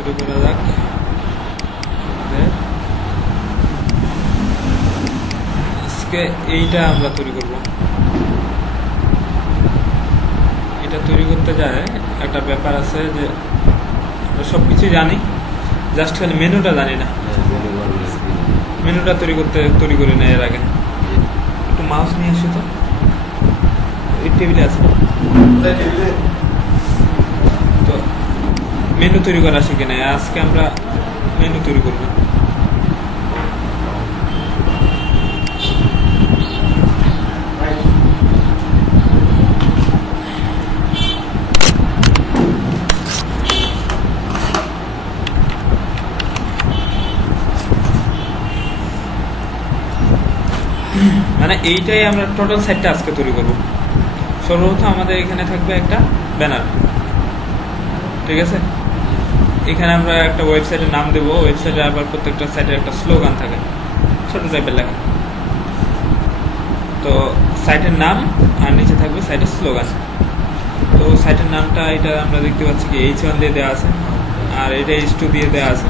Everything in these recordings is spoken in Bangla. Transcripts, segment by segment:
শুরু করা যাক। আজকে এইটা আমরা তৈরি করব। এটা তৈরি করতে যায় একটা ব্যাপার আছে যে আমরা সব কিছু জানি, জাস্ট খালি মেনুটা জানি না। মেনুটা তৈরি করি না এর আগে। একটু মাউস নিয়ে আসি তো, এই টেবিলে আছে। তো মেনু তৈরি করা শিখে নেই, আজকে আমরা মেনু তৈরি করব। মানে এইটাই আমরা টোটাল সাইটটা আজকে তৈরি করব। সর্বপ্রথম আমাদের এখানে থাকবে একটা ব্যানার, ঠিক আছে? এখানে আমরা একটা ওয়েবসাইটের নাম দেবো। ওয়েবসাইটে আবার প্রত্যেকটা সাইটের একটা স্লোগান থাকে, ছোট টাইপের লেখা। তো সাইটের নাম আর নিচে থাকবে সাইটের স্লোগান। তো সাইটের নামটা এটা আমরা দেখতে পাচ্ছি কি H1 দিয়ে দেওয়া আছে, আর এটা H2 দিয়ে দেওয়া আছে।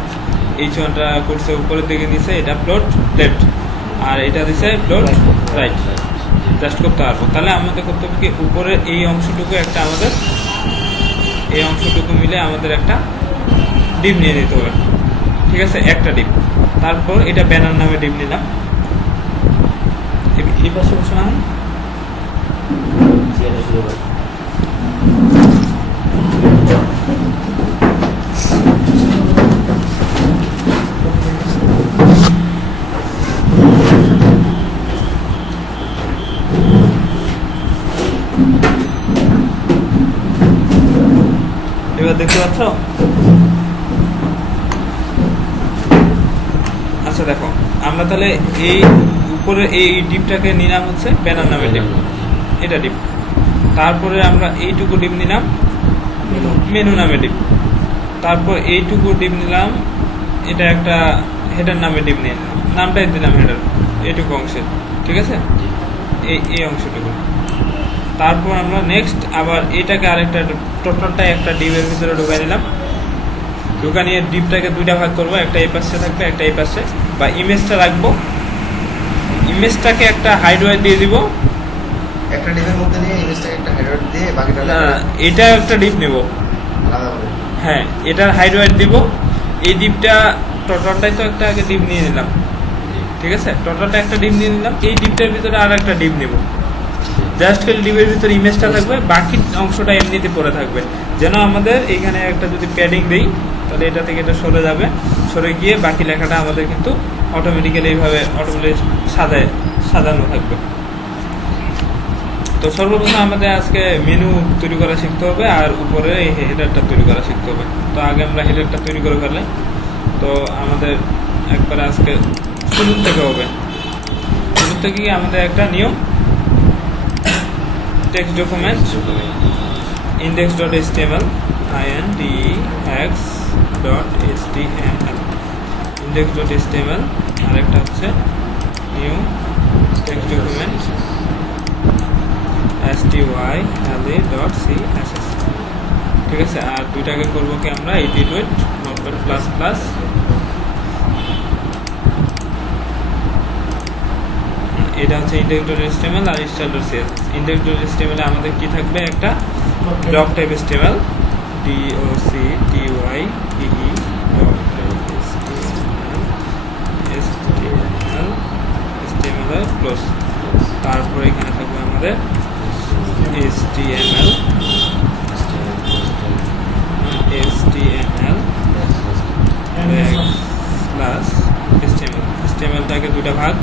H1টা করছে উপরের দিকে দিছে, এটা প্লট লেফট, আর এটা দিছে প্লট রাইট। জাস্ট করতে পারবো। তাহলে আমাদের করতে হবে কি উপরের এই অংশটুকু একটা আমাদের, এই অংশটুকু মিলে আমাদের একটা ডিপ নিয়ে নিতে হবে, ঠিক আছে? একটা ডিপ। তারপর এটা ব্যানার নামে ডিপ নিলাম। এই পাশে বসে না এবার দেখতে পাচ্ছ? আচ্ছা দেখো, আমরা তাহলে এই উপরে এই ডিপটাকে নিলাম হচ্ছে ব্যানার নামে ডিপ, এটা ডিপ। তারপরে আমরা এইটুকু ডিপ নিলাম মেনু নামে ডিপ। তারপর এইটুকু ডিপ নিলাম, এটা একটা হেডার নামে ডিপ নিয়ে নিলাম, নামটাই দিলাম হেডার এইটুকু অংশের, ঠিক আছে? এই অংশটুকু। তারপর আমরা নেক্সট আবার এটাকে আরেকটা টোটালটাই একটা ডিপের ভিতরে ঢুকাই নিলাম। ঢুকা নিয়ে ডিপটাকে দুইটা ভাগ করবো, একটা এই পাশে থাকবে, একটা এই পাশে। বা ইমেজটা রাখবো, ইমেজটাকে একটা হাইড ওয়ার দিয়ে দিব। একটা ডিপের মধ্যে নিয়ে ইমেজটাকে একটা হাইড ওয়ার দিয়ে বাকিটা এটা একটা ডিপ নেব আলাদা। হ্যাঁ, এটার হাইড ওয়ার দিব। এই ডিপটা টোটালটাই তো একটা আগে ডিপ নিয়ে নিলাম, ঠিক আছে? টোটালটা একটা ডিপ নিয়ে নিলাম। এই ডিপটার ভিতরে আর একটা ডিপ নেব। জাস্ট খালি ডিপের ভিতরে ইমেজটা থাকবে, বাকি অংশটা এমনিতে পড়ে থাকবে। যেন আমাদের এখানে একটা যদি প্যাডিং দেই তাহলে এটা থেকে এটা সরে যাবে, সরে গিয়ে বাকি লেখাটা আমাদের কিন্তু অটোমেটিক্যালি এইভাবে সাজানো থাকবে। তো সর্বপ্রথম আমাদের আজকে মেনু তৈরি করা শিখতে হবে, আর উপরে এই হেডারটা তৈরি করা শিখতে হবে। তো আগে আমরা হেডারটা তৈরি করে ফেলে, তো আমাদের একবারে আজকে শুরু থেকে হবে। শুরু থেকে আমাদের একটা নিয়ম, text document index.html index.html আর একটা হচ্ছে নিউ text document styla.css, ঠিক আছে? আর দুইটাকে করবো কি আমরা 88 notepad++। এটা হচ্ছে index.html আর style.css। index.html এ আমাদের কি থাকবে, একটা doctype html html close. তারপরে এখানে থাকবে আমাদের html প্লাস htmlটাকে দুটা ভাগ,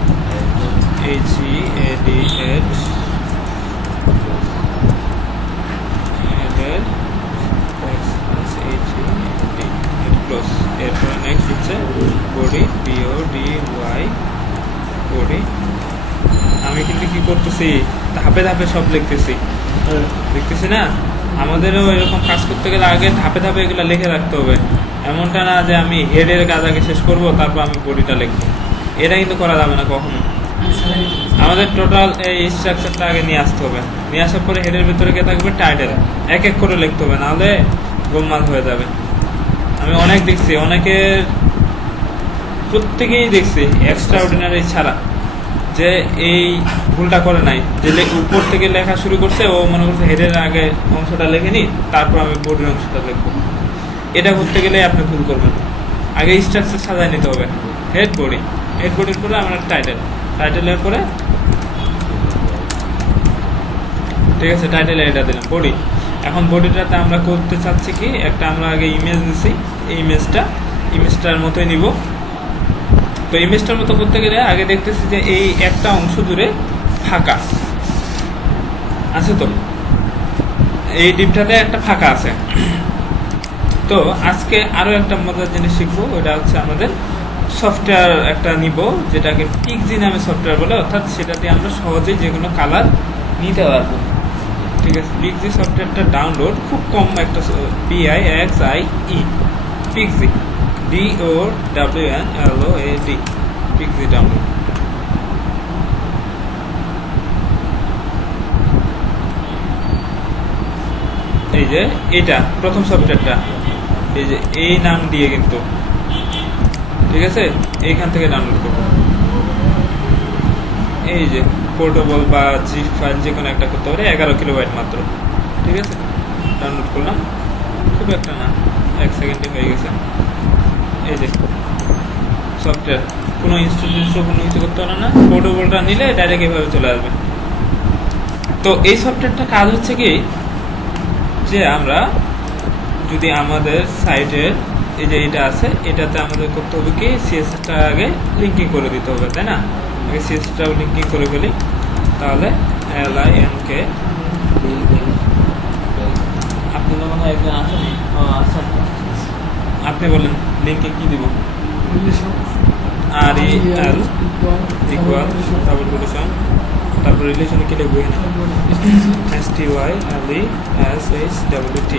এরপর নেক্সট হচ্ছে বডি, বডি। আমি কিন্তু কি করতেছি, ধাপে ধাপে সব লিখতেছি না। আমাদেরও এরকম কাজ করতে গেলে আগে ধাপে ধাপে এগুলো লিখে রাখতে হবে। এমনটা না যে আমি হেডের কাজ আগে শেষ করব তারপর আমি বডিটা লিখবো, এটা কিন্তু করা যাবে না কখনো। আমাদের টোটাল এই স্ট্রাকচারটা আগে নিয়ে আসতে হবে। নিয়ে আসার পরে হেডের ভিতরে কে থাকবে, টাইটেল। এক এক করে লিখতে হবে, নাহলে গোলমাল হয়ে যাবে। আমি অনেক দেখছি, অনেকের প্রত্যেকেই দেখছি এক্সট্রা অর্ডিনারি ছাড়া যে এই ভুলটা করে নাই, যে উপর থেকে লেখা শুরু করছে, ও মনে করছে হেডের আগে অংশটা লেখে নি, তারপর আমি বডির অংশটা লিখবো। এটা করতে গেলে আপনি ভুল করবেন। আগে স্ট্রাকচার সাজায় নিতে হবে, হেড বডি, হেড বডির পরে আমরা টাইটেল, টাইটেলের পরে ঠিক আছে টাইটেল এটা দিলাম বডি। এখন বডিটাতে আমরা করতে চাচ্ছি কি, একটা আমরা আগে ইমেজ দিছি, এই ইমেজটার মতোই নিব। তো ইমেজটার মতো করতে গেলে আগে দেখতেছি যে এই একটা অংশ জুড়ে ফাঁকা আছে, তো এই ডিপটাতে একটা ফাঁকা আছে। তো আজকে আরো একটা মজার জিনিস শিখবো, ওটা হচ্ছে আমাদের সফটওয়্যার একটা নিব, যেটাকে পিক্সি নামে সফটওয়্যার বলে, অর্থাৎ সেটাতে আমরা সহজেই যে কোনো কালার নিতে পারবো। ঠিক আছে, পিক্সি সফটওয়্যারটা ডাউনলোড খুব কম, একটা PIXIE Pixie DOWNLOAD Pixie download. এই যে এটা প্রথম সফটওয়্যারটা, এই যে এই নাম দিয়ে কিন্তু, ঠিক আছে, এইখান থেকে ডাউনলোড করবো। এই যে পোর্টেবল বা জিপ ফাইল যে কোনো একটা করতে পারে, 11 কিলোবাইট মাত্র। ঠিক আছে, ডাউনলোড করলাম, খুব একটা না, 1 সেকেন্ডে হয়ে গেছে। এই যে সফটওয়্যার, কোনো ইনস্টলেশন কোনো কিছু করতে হবে না, পোর্টেবলটা নিলে ডাইরেক্ট এভাবে চলে আসবে। তো এই সফটওয়্যারটা কাজ হচ্ছে কি, যে আমরা যদি আমাদের সাইটের এই যে এটা আছে, এটাতে আমাদের করতে হবে কি, সিএসএসটা আগে লিঙ্কিং করে দিতে হবে, তাই না? আগে সিএসএসটাও লিঙ্কিং করে ফেলি, তাহলে LINK আপনি তো মনে হয় একজন আছেন, আপনি বলেন লিঙ্কে কি দিব? REL ইকুয়াল ডাবল কোটেশন, তারপর রিলেশনে কি লিখবো? STYLESHWT,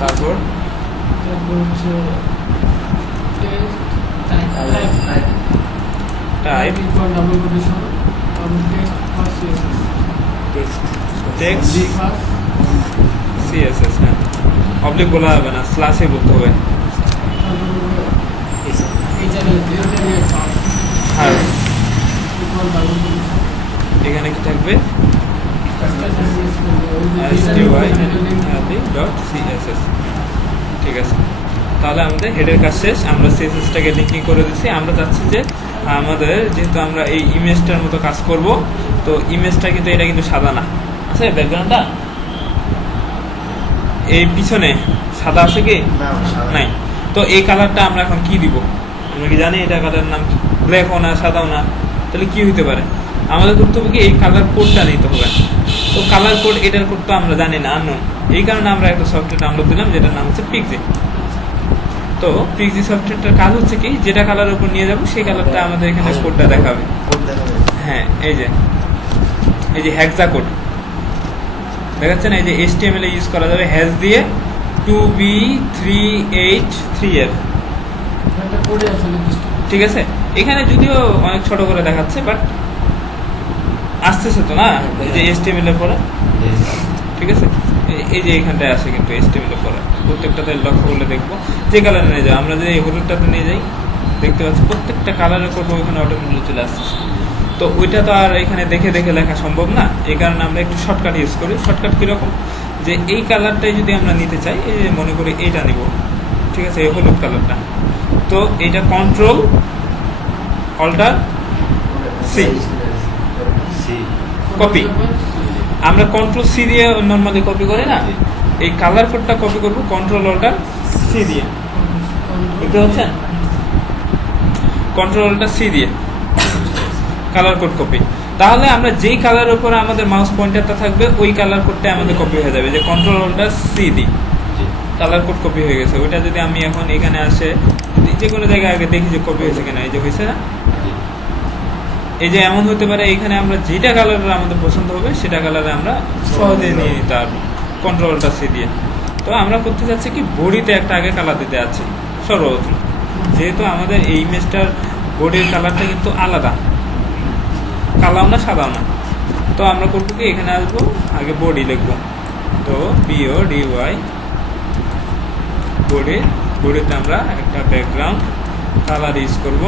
তারপর টাইপ টেক্সট CSS, হ্যাঁ অবলিক বলা হবে না, স্ল্যাশে বলতে হবে। হ্যাঁ, এখানে কি থাকবে? STYLE.CSS। ঠিক আছে, তাহলে আমাদের হেডের কাজ শেষ, আমরা CSS-টাকে লিঙ্কিং করে দিচ্ছি। আমরা চাচ্ছি যে আমাদের, যেহেতু আমরা এই ইমেজটার মতো কাজ করব, তো ইমেজটা কিন্তু এটা কিন্তু সাদা না, আছে ব্যাকগ্রাউন্ডটা এই পিছনে সাদা আছে কি? নাই। তো এই কালারটা আমরা এখন কি দিব? আমরা কি জানি এটা কালার নাম কি? ব্ল্যাকও না, সাদাও না, তাহলে কি হইতে পারে? আমাদের করতে হবে কি, এই কালার কোডটা নিতে হবে। তো কালার কোড, এটার কোড তো আমরা জানি না, আননোন। এই কারণে আমরা একটা সফটওয়্যার ডাউনলোড দিলাম, যেটার নাম হচ্ছে পিক্সি। তো পিক্সি সফটওয়্যারটার কাজ হচ্ছে কি, যেটা কালারের উপর নিয়ে যাবো সেই কালারটা আমাদের এখানে কোডটা দেখাবে। হ্যাঁ, এই যে হেক্সা কোড দেখাচ্ছে না, এই যে HTML ইউজ করা যাবে হ্যাশ দিয়ে 2B3H3F। ঠিক আছে, এখানে যদিও অনেক ছোট করে দেখাচ্ছে, বাট আসতেছে তো না, এই যে HTML এর পরে, ঠিক আছে, এই যে এখানটায় আসে কিন্তু HTML এর পরে, প্রত্যেকটাতে লক্ষ্য করলে দেখবো যে কালারে নিয়ে যাই, আমরা যদি এই হলুদটাতে নিয়ে যাই, দেখতে পাচ্ছি প্রত্যেকটা কালারের কোড ওইখানে অটোমেটিক্যালি চলে আসছে। তো ওইটা তো আর এখানে দেখে দেখে লেখা সম্ভব না, এই কারণে আমরা একটু শর্টকাট ইউজ করি। শর্টকাট কিরকম, যে এই কালারটাই যদি আমরা নিতে চাই, এই যে মনে করি এইটা নিব, ঠিক আছে, এই হলুদ কালারটা, তো এইটা কন্ট্রোল অল্টার সি কপি, আমরা কন্ট্রোল সি দিয়ে নর্মালি কপি করি না, এই কালার কোডটা কপি করব কন্ট্রোল অল্টার সি দিয়ে, বুঝতে পারছেন? কন্ট্রোল অল্টার সি দিয়ে কালার কোড কপি, তাহলে আমরা যেই কালারের উপর আমাদের মাউস পয়েন্টারটা থাকবে ওই কালার কোডটা আমাদের কপি হয়ে যাবে। যে কন্ট্রোল অল্টার সি দিই, কালার কোড কপি হয়ে গেছে। ওইটা যদি আমি এখন এখানে আসে যে কোনো জায়গায় আগে দেখি যে কপি হয়েছে কিনা, এই যে হয়েছে না, এই যে এমন হতে পারে এখানে আমরা যেটা কালারের আমাদের পছন্দ হবে সেটা কালারে আমরা সহজে নিয়ে নিতে পারবো কন্ট্রোল অল্টার সি দিয়ে। তো আমরা করতে চাচ্ছি কি, বডিতে একটা আগে কালার দিতে যাচ্ছি সর্বপ্রথম, যেহেতু আমাদের এই ইমেজটার বডির কালারটা কিন্তু আলাদা, কালাও না সাদাও না। তো আমরা করবো কি, এখানে আসবো, আগে বডি লিখবো, তো BODY বডি বডিতে আমরা একটা ব্যাকগ্রাউন্ড কালার ইউজ করব।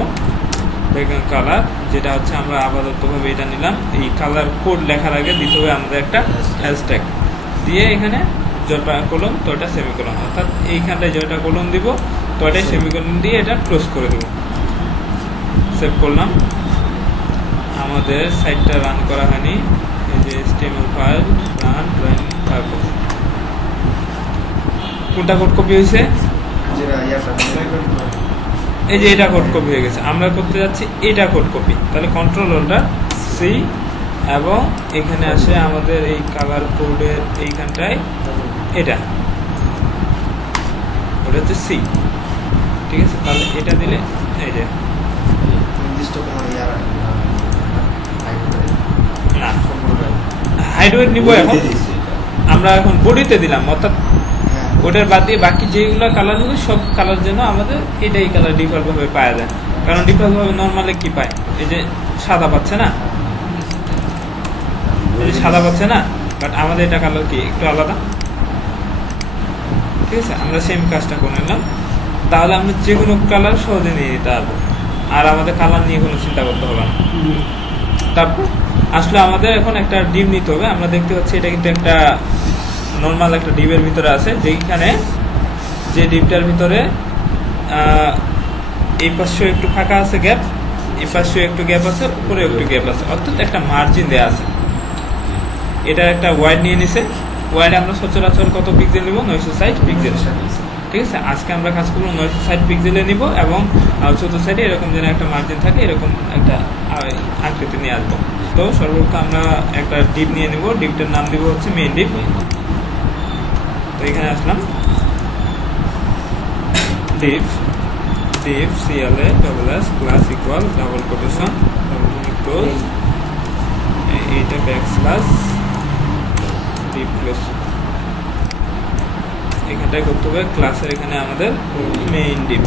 ব্যাকগ্রাউন্ড কালার যেটা হচ্ছে আমরা আপাততভাবে এটা নিলাম। এই কালার কোড লেখার আগে দিতে হবে আমাদের একটা হ্যাশট্যাগ দিয়ে এখানে জটা কলম তো এটা সেমিকোলন, অর্থাৎ এইখানটায় জটা কলম দিব তো এটাই সেমিকোলন দিয়ে এটা ক্লোজ করে দেব। সেভ করলাম। আমাদের সাইটটা রান করা হয়নি, এই যে HTML file run running purpose. কোনটা কোড কপি হয়েছে? এই যে এটা কোড কপি হয়ে গেছে। আমরা করতে যাচ্ছি এটা কোড কপি, তাহলে কন্ট্রোল হোল্ডার সি এবং এখানে আসে আমাদের এই কালার কোডের এইখানটায় এটা ওটা হচ্ছে সি, ঠিক আছে। তাহলে এটা দিলে এই যে না হাইডওয়েট নিব। এখন আমরা এখন বডিতে দিলাম, অর্থাৎ ওটার বাদ দিয়ে বাকি যেগুলো কালার হবে সব কালার যেন আমাদের এটাই কালার ডিফল্ট ভাবে পাওয়া যায়। কারণ ডিফল্ট ভাবে নর্মালে কি পায়, এই যে সাদা পাচ্ছে না, এই যে সাদা পাচ্ছে না, বাট আমাদের এটা কালার কি একটু আলাদা, ঠিক আছে। আমরা সেম কাজটা করে নিলাম। তাহলে আমরা যে কোনো কালার সহজে নিয়ে নিতে পারবো, আর আমাদের কালার নিয়ে কোনো চিন্তা করতে হবে না। তারপর আসলে আমাদের এখন একটা ডিম নিতে হবে। আমরা দেখতে পাচ্ছি এটা কিন্তু একটা নর্মাল একটা ডিমের ভিতরে আছে, যেখানে যে ডিমটার ভিতরে এই পাশে একটু ফাঁকা আছে গ্যাপ, এই পাশে একটু গ্যাপ আছে, উপরে একটু গ্যাপ আছে, অর্থাৎ একটা মার্জিন দেওয়া আছে। এটা একটা ওয়াইড নিয়ে নিছে। ওয়াইড আমরা সচরাচর কত পিক্সেল নিব? 960 পিক্সেল, ঠিক আছে। আজকে আমরা কাজ করবো 960 পিক্সেলে নিব এবং চতুর্থ সাইডে এরকম যেন একটা মার্জিন থাকে, এরকম একটা আকৃতি নিয়ে আসবো। তো সর্বপ্রথম আমরা একটা ডিপ নিয়ে নিব। ডিপটার নাম দিব হচ্ছে মেইন ডিপ। তো এখানে আসলাম, div div CLA double S class equal double quotation double close, এইটা ব্যাকস্ল্যাশ ডিপ ক্লোজ। এখানটায় করতে হবে ক্লাসের এখানে আমাদের মেইন ডিপ,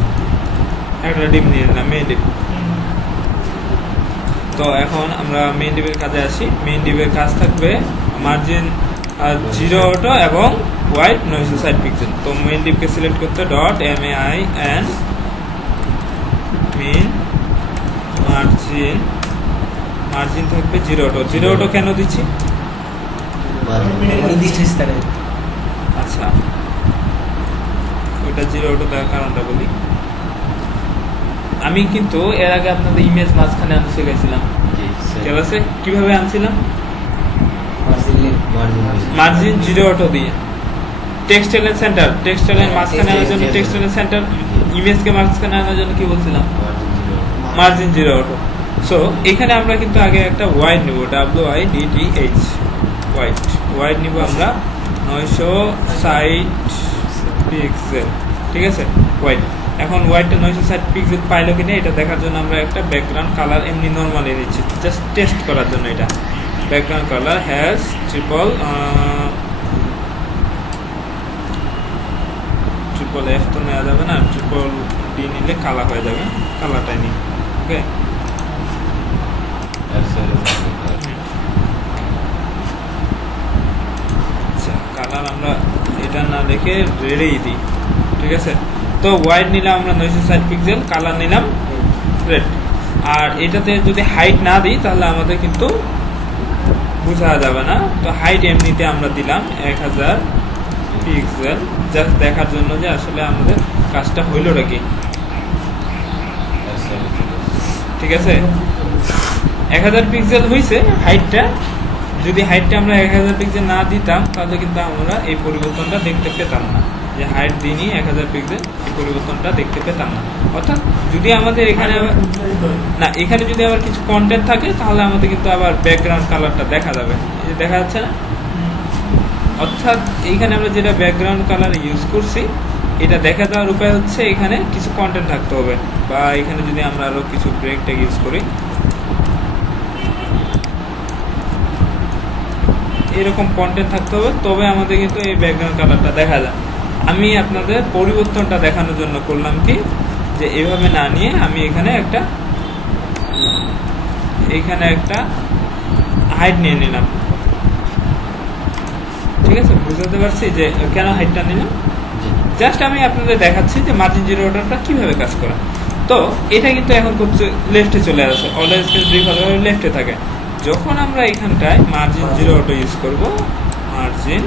একটা ডিপ নিয়ে নিলাম মেইন ডিপ। তো এখন আমরা মেইন ডিপের কাজে আসি। মেইন ডিপের কাজ থাকবে মার্জিন 0 অটো এবং ওয়াইড 960 পিক্সেল। তো মেইন ডিপকে সিলেক্ট করতে ডট MAIN মেইন মার্জিন থাকবে 0 অটো। 0 অটো কেন দিচ্ছি? আচ্ছা, ওটা 0 অটো দেওয়ার কারণটা বলি। আমি কিন্তু এর আগে আপনাদের ইমেজ মাঝখানে আনতে শিখেছিলাম ক্লাসে, কিভাবে আনছিলাম? মার্জিন 0 অটো দিয়ে text align centre, text align মাঝখানে আনার জন্য টেক্সট এলাইন সেন্টার, ইমেজকে মাঝখানে আনার জন্য কি বলছিলাম? Margin 0 auto. সো এখানে আমরা কিন্তু আগে একটা ওয়াইড নিব, WIDTH ওয়াইড নিব আমরা 960 পিক্সেল, ঠিক আছে ওয়াইড। এখন ওয়াইডটা 960 পিক্সেল পাইলো কিনা এটা দেখার জন্য আমরা একটা ব্যাকগ্রাউন্ড কালার এমনি নর্মালি নিচ্ছি, জাস্ট টেস্ট করার জন্য। এটা background colour has triple F তো নেওয়া যাবে না, ট্রিপল D নিলে কালা হয়ে যাবে, কালারটাই নিই। ওকে, আচ্ছা কালার আমরা এটা না দেখে রেডেই দিই, ঠিক আছে। তো ওয়াইড নিলাম আমরা 960 পিক্সেল, কালার নিলাম রেড। আর এটাতে যদি হাইট না দিই তাহলে আমাদের কিন্তু বোঝা যাবে না। তো হাইট এমনিতে আমরা দিলাম 1000 পিক্সেল, জাস্ট দেখার জন্য যে আসলে আমাদের কাজটা হইলটা কি, ঠিক আছে। 1000 পিক্সেল হয়েছে হাইটটা। যদি হাইটটা আমরা 1000 পিক্সেল না দিতাম তাহলে কিন্তু আমরা এই পরিবর্তনটা দেখতে পেতাম না, যে হাইট দিনই 1000 পিক্সেল, এই পরিবর্তনটা দেখতে পেতাম না। অর্থাৎ যদি আমাদের এখানে না, এখানে যদি আবার কিছু কন্টেন্ট থাকে তাহলে আমাদের কিন্তু আবার ব্যাকগ্রাউন্ড কালারটা দেখা যাবে, এই যে দেখা যাচ্ছে না। অর্থাৎ এইখানে আমরা যেটা ব্যাকগ্রাউন্ড কালার ইউজ করছি এটা দেখা দেওয়ার উপায় হচ্ছে এখানে কিছু কন্টেন্ট থাকতে হবে, বা এখানে যদি আমরা আরো কিছু ব্রেক ট্যাগ ইউজ করি এরকম কন্টেন্ট থাকতে হবে, তবে আমাদের কিন্তু এই ব্যাকগ্রাউন্ড কালারটা দেখা যায়। আমি আপনাদের পরিবর্তনটা দেখানোর জন্য করলাম কি, যে এভাবে না নিয়ে আমি এখানে একটা হাইট নিয়ে নিলাম, ঠিক আছে। বুঝতে পারছি যে কেন হাইটটা নিলাম। জাস্ট আমি আপনাদের দেখাচ্ছি যে মার্জিন জিরো অর্ডারটা কিভাবে কাজ করে। তো এটা কিন্তু এখন করছে লেফটে চলে আসে, অলওয়েজ ডিফল্ট লেফটে থাকে। যখন আমরা এখানটায় মার্জিন জিরো অটো ইউজ করব, মার্জিন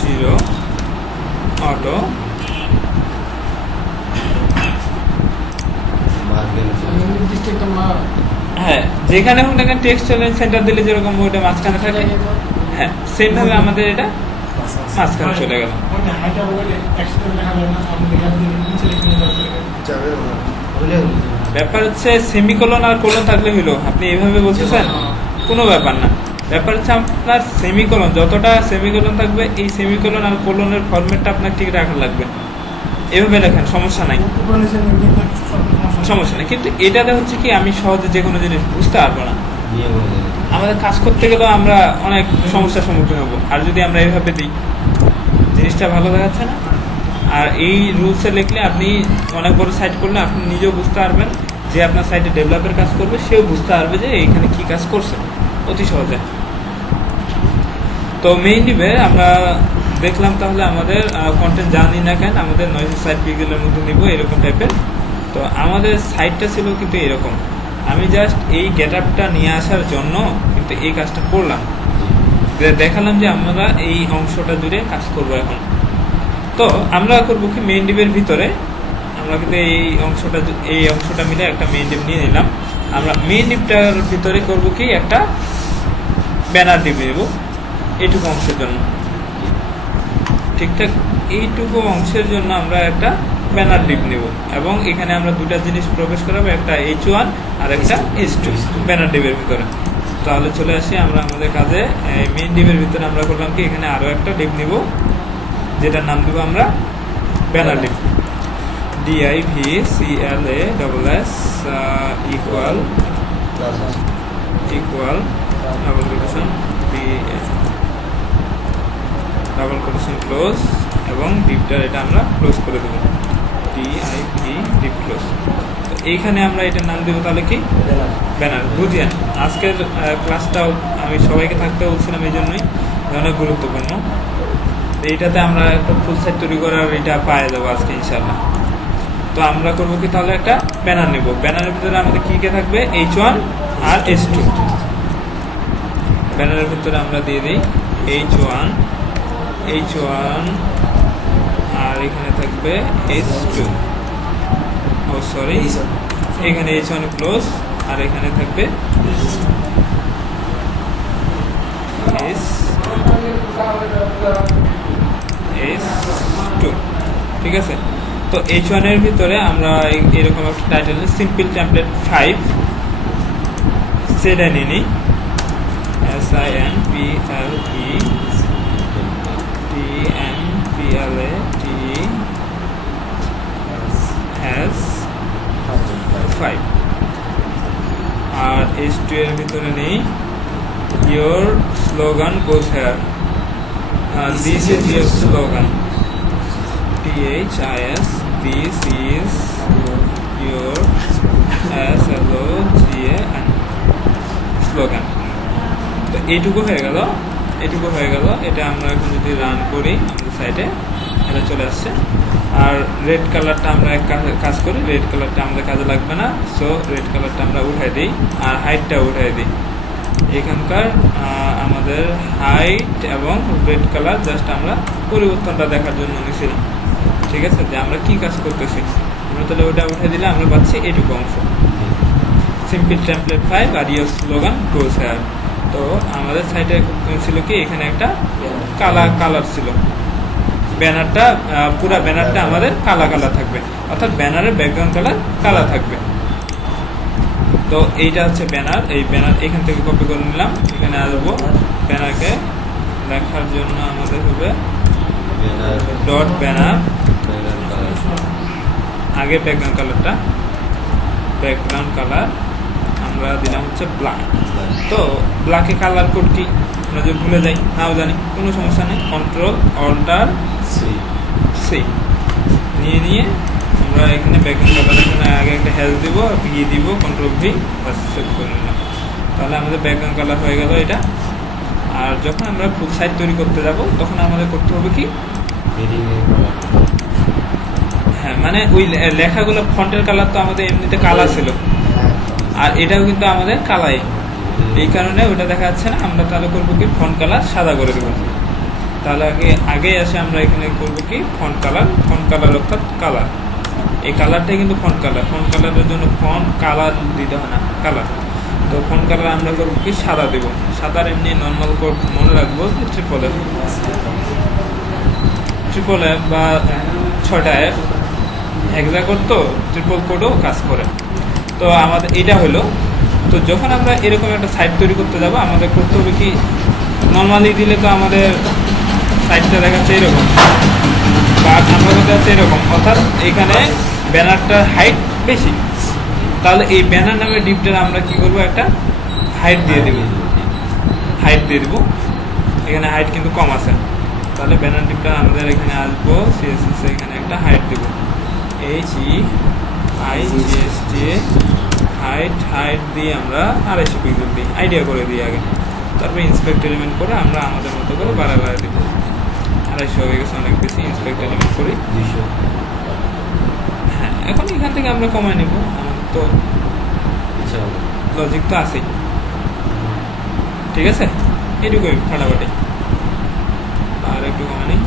জিরো অটো, হ্যাঁ যেখানে হোক না টেক্সট সেন্টার দিলে যেরকম ওইটা মাঝখানে থাকে, হ্যাঁ সেম ভাবে আমাদের এটা মাঝখানে চলে গেল। ব্যাপার হচ্ছে সেমিকোলন আর কোলন থাকলে হইলো, আপনি এইভাবে বলতেছেন কোনো ব্যাপার না। ব্যাপার হচ্ছে আপনার সেমিকোলন, যতটা সেমিকোলন থাকবে এই সেমিকোলন আর কোলনের ফরম্যাটটা আপনার ঠিক রাখা লাগবে। এভাবে লেখেন, সমস্যা নাই, সমস্যা নেই। কিন্তু এটাতে হচ্ছে কি আমি সহজে যে কোনো জিনিস বুঝতে পারবো না, আমাদের কাজ করতে গেলেও আমরা অনেক সমস্যার সম্মুখীন হবো। আর যদি আমরা এইভাবে দিই জিনিসটা ভালো দেখাচ্ছে না। আর এই রুলসে লিখলে আপনি অনেক বড় সাইট করলে আপনি নিজেও বুঝতে পারবেন, যে আপনার সাইটে ডেভেলপের কাজ করবে সেও বুঝতে পারবে যে এইখানে কি কাজ করছে, অতি সহজে। তো মেইন ডিভে আমরা দেখলাম তাহলে আমাদের কন্টেন্ট জানি না কেন আমাদের 960 পিক্সেলের মধ্যে নিব এরকম টাইপের। তো আমাদের সাইটটা ছিল কিন্তু এরকম, আমি জাস্ট এই গেটআপটা নিয়ে আসার জন্য কিন্তু এই কাজটা করলাম, দেখালাম যে আমরা এই অংশটা জুড়ে কাজ করব এখন। তো আমরা করবো কি মেইন ডিভের ভিতরে আমরা কিন্তু এই অংশটা মিলে একটা মেইন ডিভ নিয়ে নিলাম। আমরা মেইন ডিভটার ভিতরে করবো কি একটা ব্যানার ডিভ নেব এইটুকু অংশের জন্য, ঠিকঠাক এইটুকু অংশের জন্য আমরা একটা ব্যানার ডিভ নেব এবং এখানে আমরা দুটা জিনিস প্রবেশ করাবো, একটা H1 আর একটা H2 ব্যানার ডিভের ভিতরে। তাহলে চলে আসি আমরা আমাদের কাজে। মেইন ডিভের ভিতরে আমরা করলাম কি এখানে আরো একটা ডিভ নিব যেটার নাম দিব আমরা banner Depp, DIVCLASS equal double quotation close এবং ডিভটার এটা আমরা ক্লোজ করে দেবো, DIV ডিভ ক্লোজ। তো এইখানে আমরা এটার নাম দেবো তাহলে কি ব্যানার। বুঝিয়েন আজকের ক্লাসটাও আমি সবাইকে থাকতে বলছিলাম এই জন্যই, অনেক গুরুত্বপূর্ণ। এইটাতে আমরা একটা ফুল সাইট তৈরি করার এটা পায়ে যাবো আজকে ইনশাআল্লাহ। তো আমরা করবো কি তাহলে একটা ব্যানার নেব, ব্যানারের ভিতরে আমাদের কি কে থাকবে H1 আর H2। ব্যানারের ভিতরে আমরা দিয়ে দিই H1 আর এখানে থাকবে H2, ও সরি এখানে H1 ক্লোজ আর এখানে থাকবে H2, ঠিক আছে। তো H1 এর ভিতরে আমরা এরকম একটা টাইটেল সিম্পল টেমপ্লেট 5 সেটা নিয়ে নিই, SIMPLETMPLATS5। আর H2 এর ভিতরে নেই your slogan goes here, this is your slogan, THIS, this is your SLOGAN slogan। তো এইটুকু হয়ে গেল, এটা আমরা এখন যদি রান করি আমাদের সাইটে এটা চলে আসছে। আর রেড কালারটা আমরা এক কাজ করি, রেড কালারটা আমাদের কাজে লাগবে না, সো রেড কালারটা আমরা উঠাই দিই আর হাইটটা উঠাই দিই। এখানকার আমাদের হাইট এবং রেড কালার জাস্ট আমরা পরিবর্তনটা দেখার জন্য নিয়েছিলাম, ঠিক আছে, যে আমরা কি কাজ করতেছি। আমরা তাহলে ওটা উঠে দিলে আমরা পাচ্ছি এইটুকু অংশ, সিম্পল টেমপ্লেট 5 আর ইয়োর স্লোগান গোজ হেয়ার। তো আমাদের সাইটে ছিল কি এখানে একটা কালার ছিল, ব্যানারটা পুরো ব্যানারটা আমাদের কালা থাকবে, অর্থাৎ ব্যানারের ব্যাকগ্রাউন্ড কালার থাকবে। তো এইটা হচ্ছে ব্যানার, এই ব্যানার এখান থেকে কপি করে নিলাম, এখানে আসবো ব্যানারকে দেখার জন্য আমাদের হবে ডট ব্যানার, আগে ব্যাকগ্রাউন্ড কালার আমরা দিলাম হচ্ছে ব্ল্যাক। তো ব্ল্যাকে কালার কোড কি আমরা যদি ভুলে যাই নাও জানি কোনো সমস্যা নেই, Ctrl+Alt+C নিয়ে আমরা এখানে ব্যাকগ্রাউন্ড কালার এখানে আগে একটা হ্যাশ দিব, ভিয়ে দিব, Ctrl+V বাস সেভ করে নিলাম। তাহলে আমাদের ব্যাকগ্রাউন্ড কালার হয়ে গেল এটা। আর যখন আমরা ফুল সাইড তৈরি করতে যাব তখন আমাদের করতে হবে কি, হ্যাঁ মানে ওই লেখাগুলো ফন্টের কালার তো আমাদের এমনিতে কালা ছিল, আর এটাও কিন্তু আমাদের কালাই, এই কারণে ওটা দেখা যাচ্ছে না। আমরা তাহলে করবো কি ফন্ট কালার সাদা করে দেবো। তাহলে আগে আসে আমরা এখানে করবো কি ফন্ট কালার অর্থাৎ কালার, এই কালারটাই কিন্তু ফন্ট কালারের জন্য ফন্ট কালার দিতে হয় না, কালার। তো ফন্ট কালার আমরা করবো কি সাদা দেবো। সাদার এমনি নর্মাল কোড মনে রাখবো ট্রিপল এফ বা 6টা F, হেক্সা কোড তো ট্রিপল কোডও কাজ করে। তো আমাদের এটা হলো, তো যখন আমরা এরকম একটা সাইট তৈরি করতে যাব আমাদের করতে হবে কি, নর্মালি দিলে তো আমাদের সাইটটা দেখাচ্ছে এরকম বা আমরা দেখাচ্ছে এরকম, অর্থাৎ এখানে ব্যানারটার হাইট বেশি। তাহলে এই ব্যানার নামের ডিপটার আমরা কি করব, একটা হাইট দিয়ে দেব, এখানে হাইট কিন্তু কম আছে। তাহলে ব্যানার ডিপটা আমাদের এখানে আসবো, সিএসএস এখানে একটা হাইট দেব, HEIGST হাইট দিয়ে আমরা 250 পিক্সেল দিই, আইডিয়া করে দিই আগে, তারপর ইন্সপেক্ট এলিমেন্ট করে আমরা আমাদের মতো করে বাড়ায় দেবো। 250 হয়ে গেছে, অনেক বেশি। ইন্সপেক্ট এলিমেন্ট করি 200। হ্যাঁ, এখন এখান থেকে আমরা কমায় নেব, আমাদের তো লজিক তো আছেই, ঠিক আছে। এটুকুই ফাটাফাটি, আর একটু কমা নেই।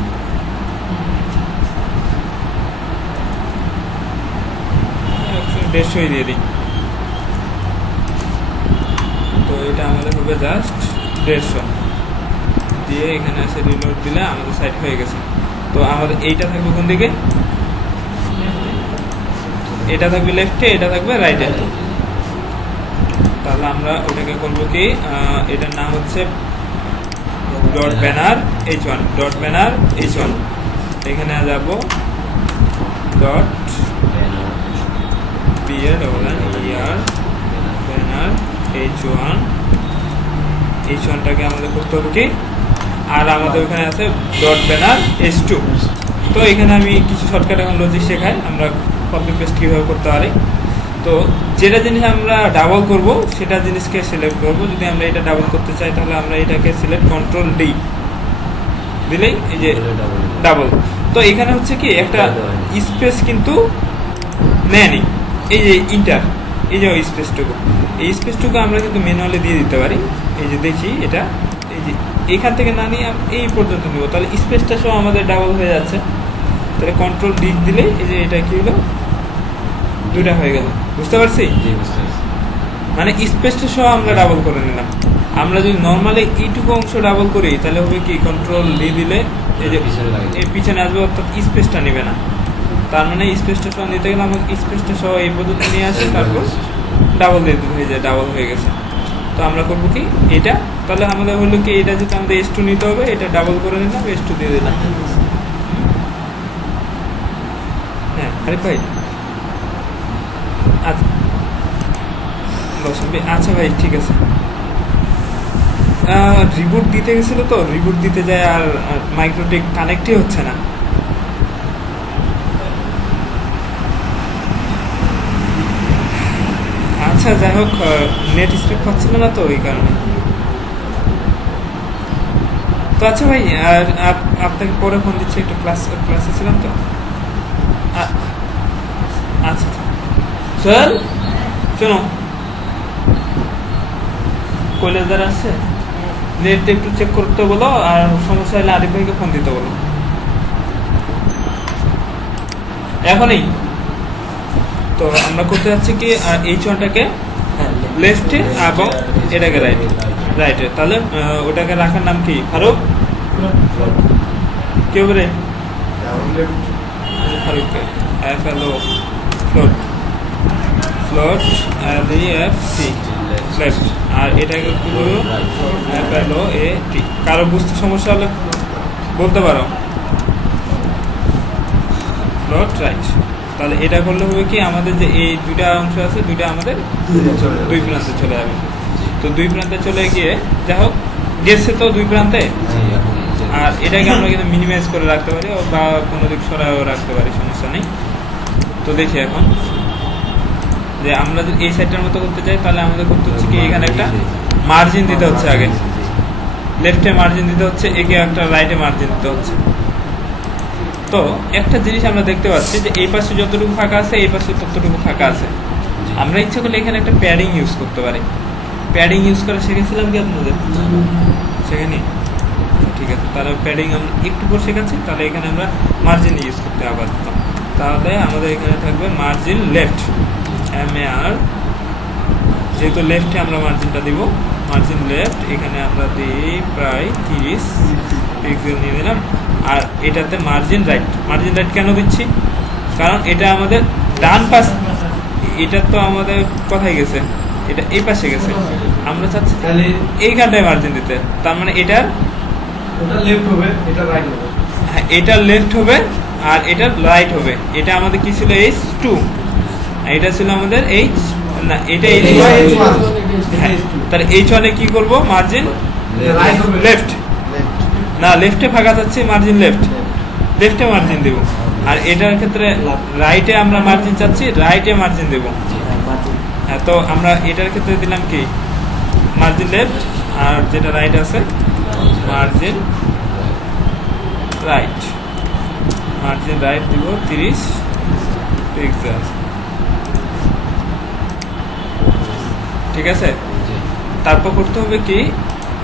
দেড়শোই দিয়ে দিই, তো এটা আমাদের হবে জাস্ট 150 দিয়ে এখানে এসে রিলোড দিলে আমাদের সাইট হয়ে গেছে। তো আমাদের এইটা থাকবে কোন দিকে, এটা থাকবে লেফটে, এটা থাকবে রাইটে। তাহলে আমরা ওটাকে করবো কি, এটার নাম হচ্ছে ডট ব্যানার H1, এখানে যাব ডট ব্যানার H1টাকে আমাদের করতে হবে কি, আর আমাদের ওখানে আছে ডট ব্যানার H2। তো এখানে আমি কিছু শর্টকাট এখন লজিক শেখাই, আমরা কপি পেস্ট কীভাবে করতে পারি। তো যেটা জিনিস আমরা ডাবল করব সেটা জিনিসকে সিলেক্ট করব। যদি আমরা এটা ডাবল করতে চাই তাহলে আমরা এটাকে সিলেক্ট কন্ট্রোল ডি দিলেই এই যে ডাবল। তো এখানে হচ্ছে কি একটা স্পেস কিন্তু নেয়নি, এই যে ইন্টার, এই যে এই স্পেসটুকু আমরা কিন্তু ম্যানুয়ালি দিয়ে দিতে পারি। এই যে দেখি এটা, এই যে এখান থেকে না নিয়ে এই পর্যন্ত নিব, তাহলে স্পেসটা সহ আমাদের ডাবল হয়ে যাচ্ছে। তাহলে কন্ট্রোল ডি দিলে এই যে এটা কি হলো, 2টা হয়ে গেল। বুঝতে পারছি? মানে স্পেসটা সহ আমরা ডাবল করে নিলাম। আমরা যদি নর্মালি এইটুকু অংশ ডাবল করি তাহলে হবে কি, কন্ট্রোল ডি দিলে এই যে এই পিছনে আসবে, অর্থাৎ স্পেসটা নেবে না। তার মানে স্পেসটা সহ নিতে গেলে আমাকে স্পেসটা সহ এই পর্যন্ত নিয়ে আসে, তারপর ডাবল দিয়ে দিতে হয়ে যায়, ডাবল হয়ে গেছে। তো আমরা করবো কি এটা, তাহলে আমাদের হলো কি এটা যদি আমাদের S2 নিতে হবে, এটা ডাবল করে নিলাম, S2 দিয়ে দিলাম। হ্যাঁ আরে ভাই, আচ্ছা ভাই ঠিক আছে। রিবুট দিতে গেছিল, তো রিবুট দিতে যায় আর মাইক্রোটেক কানেক্টই হচ্ছে না। আচ্ছা যাই হোক, নেট স্পিড পাচ্ছিল না তো এই কারণে। তো আচ্ছা ভাই, আপনাকে পরে ফোন দিচ্ছি, একটু ক্লাসে ছিলাম তো। আচ্ছা স্যার শোনো, কৈলাসদার আসছে, নেটটা একটু চেক করতে বলো, আর সমস্যা হলে আরিফ ভাইকে ফোন দিতে বলো এখনই। তো আমরা করতে যাচ্ছি কি, H1টাকে লেফটে এবং এটাকে রাইটে। তাহলে ওটাকে রাখার নাম কি, ফারুক কেউ রে, ফারুককে FLO ফ্লোট LEFT লেফট, আর এটাকে কি বলবো FLOAT। কারো বুঝতে সমস্যা হলে বলতে পারো, ফ্লোট রাইট। তাহলে এটা করলে হবে কি, আমাদের যে এই 2টা অংশ আছে, 2টা আমাদের 2 প্রান্তে চলে যাবে। তো 2 প্রান্তে চলে গিয়ে যাই হোক গেছে তো 2 প্রান্তে, আর এটাকে আমরা কিন্তু মিনিমাইজ করে রাখতে পারি বা কোনো দিক সরাও রাখতে পারি, সমস্যা নেই। তো দেখি এখন যে আমরা যদি এই সাইডটার মতো করতে চাই তাহলে আমাদের করতে হচ্ছে কি, এখানে একটা মার্জিন দিতে হচ্ছে আগে। লেফটে মার্জিন দিতে হচ্ছে, একে একটা রাইটে মার্জিন দিতে হচ্ছে। তো একটা জিনিস আমরা দেখতে পাচ্ছি যে এই পাশে যতটুকু ফাঁকা আছে এই পাশে ততটুকু ফাঁকা আছে। আমরা ইচ্ছা করলে এখানে একটা প্যাডিং ইউজ করতে পারি। প্যাডিং ইউজ করে শিখেছিলাম কি আপনাদের? শেখেনি? ঠিক আছে, তাহলে প্যাডিং আমরা একটু পর শেখাচ্ছি। তাহলে এখানে আমরা মার্জিন ইউজ করতে আপাতত। তাহলে আমাদের এখানে থাকবে মার্জিন লেফট, MAR, যেহেতু লেফটে আমরা মার্জিনটা দিব, মার্জিন লেফট এখানে আমরা দিই প্রায় 30 পিক্সেল নিয়ে দিলাম। আর এটাতে মার্জিন রাইট। মার্জিন রাইট কেন দিচ্ছি? কারণ এটা আমাদের ডান পাশ, এটা তো আমাদের কোথায় গেছে, এটা এই পাশে গেছে, আমরা চাচ্ছি তাহলে এইখানটায় মার্জিন দিতে। তার মানে এটা লেফট হবে, এটা রাইট হবে। হ্যাঁ, এটা লেফট হবে আর এটা রাইট হবে। এটা আমাদের কি ছিল? H2, এটা ছিল আমাদের H, না এটা H1। তাহলে H1 এ কি করব? মার্জিন রাইট হবে, লেফট, না লেফটে ফাঁকা যাচ্ছে, মার্জিন লেফট, লেফটে মার্জিন দেব। আর এটার ক্ষেত্রে রাইটে আমরা মার্জিন চাচ্ছি, রাইটে মার্জিন দেব। হ্যাঁ, তো আমরা এটার ক্ষেত্রে দিলাম কি মার্জিন লেফট, আর যেটা রাইট আছে মার্জিন রাইট। মার্জিন রাইট দিব 30 পিক্সেল। ঠিক আছে, তারপর করতে হবে কি,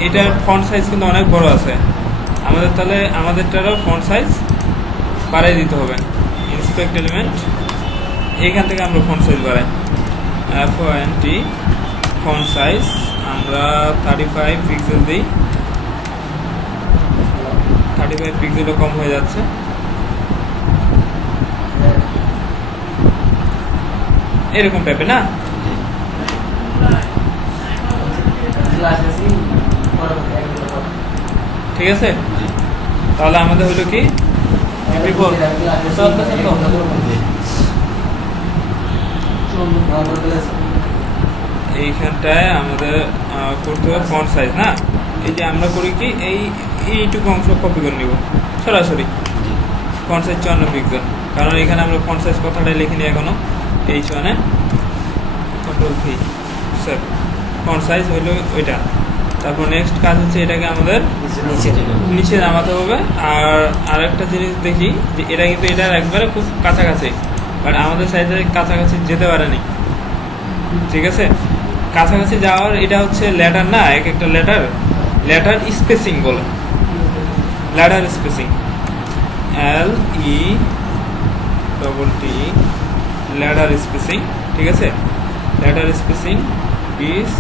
এটার ফন্ট সাইজ কিন্তু অনেক বড় আছে আমাদের, তাহলে আমাদেরটারও ফন্ট সাইজ বাড়াই দিতে হবে। ইন্সপেক্ট এলিমেন্ট, এইখান থেকে আমরা ফন্ট সাইজ বাড়াই, FONT ফন্ট সাইজ আমরা 35 পিক্সেল দিই। 35 পিক্সেলও কম হয়ে যাচ্ছে। এরকম টাইপের না? ঠিক আছে, তাহলে আমাদের হলো কি এইখানটায় আমাদের করতে হবে ফন্ট সাইজ না। এই যে আমরা করি কি এইটুকু অংশ কপি করে নিব সরাসরি, ফন্ট সাইজ 54 পিক্সেল। কারণ এখানে আমরা ফন্ট সাইজ কথাটা লিখিনি এখনো। H1 এ Ctrl+V, সেভ, ফন্ট সাইজ হইলো ওইটা। তারপর নেক্সট কাজ হচ্ছে এটাকে আমাদের নিচে নামাতে হবে। আর আরেকটা জিনিস দেখি যে এটা কিন্তু এটার একবারে খুব কাছাকাছি, বাট আমাদের সাইজে কাছাকাছি যেতে পারেনি। ঠিক আছে, কাছাকাছি যাওয়ার এটা হচ্ছে লেটার না, এক একটা লেটার স্পেসিং বলে, letter spacing, LETT, letter spacing. ঠিক আছে, লেটার স্পেসিং 20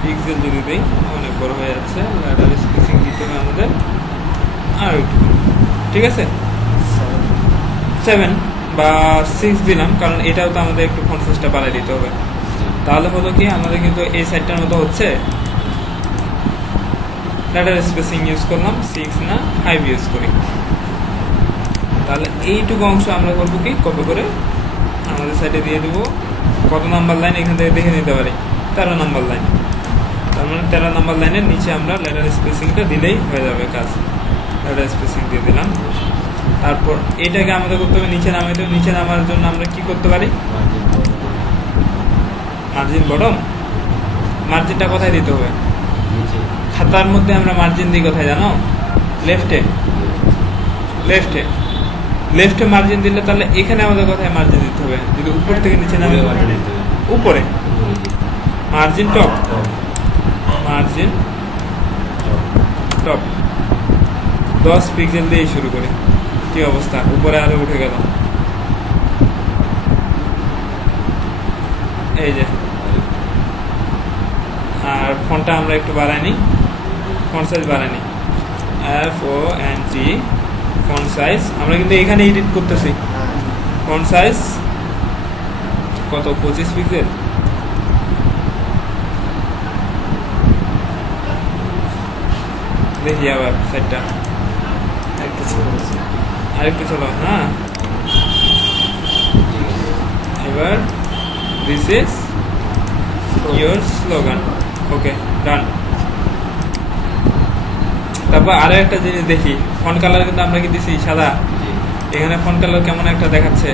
পিক্সেল যদি দিই অনেক বড় হয়ে যাচ্ছে। লেটার স্পেসিং দিতে হবে আমাদের আর একটু, ঠিক আছে 7 বা 6 দিলাম, কারণ এটাও তো আমাদের একটু ফন্ট সাইজটা বাড়াই দিতে হবে। তাহলে হলো কি আমাদের কিন্তু এই সাইডটার মতো হচ্ছে। লেটার স্পেসিং ইউজ করলাম 6 না 5 ইউজ করি। তাহলে এইটুকু অংশ আমরা করবো কি কপি করে আমাদের সাইডে দিয়ে দেবো। কত নাম্বার লাইন এখান থেকে দেখে নিতে পারি, 13 নাম্বার লাইন। তার মানে 13 নাম্বার লাইনের নিচে আমরা লেটার স্পেসিংটা দিলেই হয়ে যাবে কাজ। লেটার স্পেসিং দিয়ে দিলাম। তারপর এটাকে আমাদের করতে হবে নিচে নামাইতে হবে। নিচে নামার জন্য আমরা কি করতে পারি? মার্জিন বটম, মার্জিনটা কোথায় দিতে হবে? খাতার মধ্যে আমরা মার্জিন দিই কোথায় জানো? লেফটে, লেফটে, লেফটে মার্জিন দিলে তাহলে এখানে আমাদের কোথায় মার্জিন দিতে হবে? যদি উপর থেকে নিচে নামে উপরে margin top, margin top 10 pixel দিয়ে শুরু করি। কি অবস্থা, উপরে আরো উঠে গেল। এই যে, আর ফন্টটা আমরা একটু বাড়াইনি, ফন্ট সাইজ বাড়াইনি, FONT ফন্ট সাইজ। আমরা কিন্তু এখানে এডিট করতেছি। ফন্ট সাইজ কত? 25 পিক্সেল। দেখি আবার সাইডটা আরেকটু ছোট। হ্যাঁ, এবার দিস ইজ ইয়োর স্লোগান। ওকে, ডান। তারপর আরো একটা জিনিস দেখি, ফন্ট কালার কিন্তু আমরা কি দিছি সাদা, এখানে ফন্ট কালার কেমন একটা দেখাচ্ছে।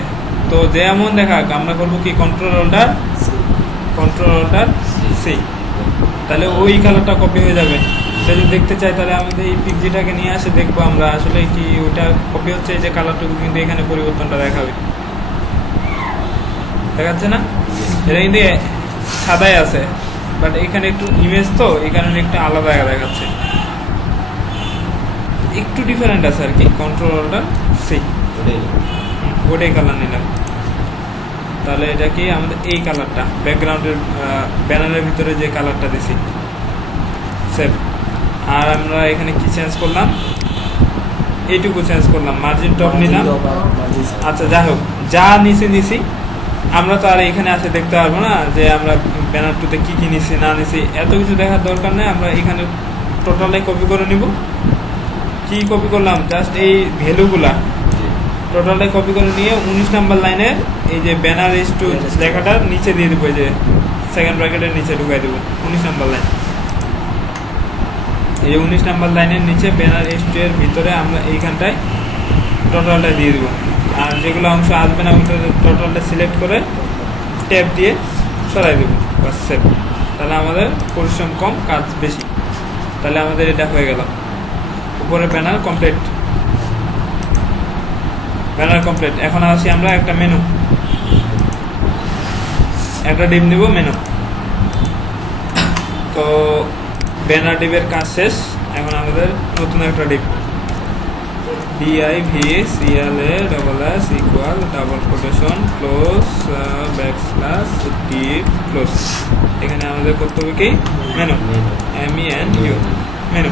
তো যেমন দেখাক আমরা করবো কি কন্ট্রোল অল্টার C, তাহলে ওই কালারটা কপি হয়ে যাবে। এটা যদি দেখতে চাই তাহলে আমাদের এই পিকজিটাকে নিয়ে আসে দেখবো আমরা আসলে কি ওটা কপি হচ্ছে, এই যে কালারটুকু কিন্তু এখানে পরিবর্তনটা দেখাবে, দেখাচ্ছে না? এটা কিন্তু সাদাই আছে, বাট এখানে একটু ইমেজ তো এই কারণে একটু আলাদা দেখাচ্ছে, একটু ডিফারেন্ট আছে আর কি। কন্ট্রোলটা সেই ওটাই কালার নিলাম। তাহলে এটা কি আমাদের এই কালারটা ব্যাকগ্রাউন্ডের ব্যানারের ভিতরে যে কালারটা দিছি সেভ। আর আমরা এখানে কি চেঞ্জ করলাম, এইটুকু চেঞ্জ করলাম, মার্জিন টপ নিলাম। আচ্ছা যাই হোক, যা নিছি আমরা তো আর এখানে আসে দেখতে পারবো না যে আমরা ব্যানার টুতে কি কি নিছি না নিছি, এত কিছু দেখার দরকার নেই। আমরা এখানে টোটালে কপি করে নিব। কি কপি করলাম, জাস্ট এই ভ্যালুগুলা টোটালটাই কপি করে নিয়ে 19 নাম্বার লাইনে এই যে ব্যানার টু লেখাটা নিচে দিয়ে দেবো, এই যে সেকেন্ড ব্র্যাকেটের নিচে ঢুকাই দেবো 19 নাম্বার লাইন। এই যে 19 নাম্বার লাইনের নিচে ব্যানার টু এর ভিতরে আমরা এইখানটায় টোটালটা দিয়ে দেবো। আর যেগুলো অংশ আসবে না ওটা টোটালটা সিলেক্ট করে ট্যাব দিয়ে সরাই দেবো, বাস সেভ। তাহলে আমাদের পরিশ্রম কম, কাজ বেশি। তাহলে আমাদের এটা হয়ে গেল, উপরে ব্যানার কমপ্লিট, ব্যানার কমপ্লিট। এখন আসি আমরা একটা মেনু, একটা ডিপ নিব মেনু। তো ব্যানার ডিপের কাজ শেষ, এখন আমাদের নতুন একটা deep DIVCLA equal double quotation close backslash div close. এখানে আমাদের করতে হবে কি মেনু, MENU মেনু।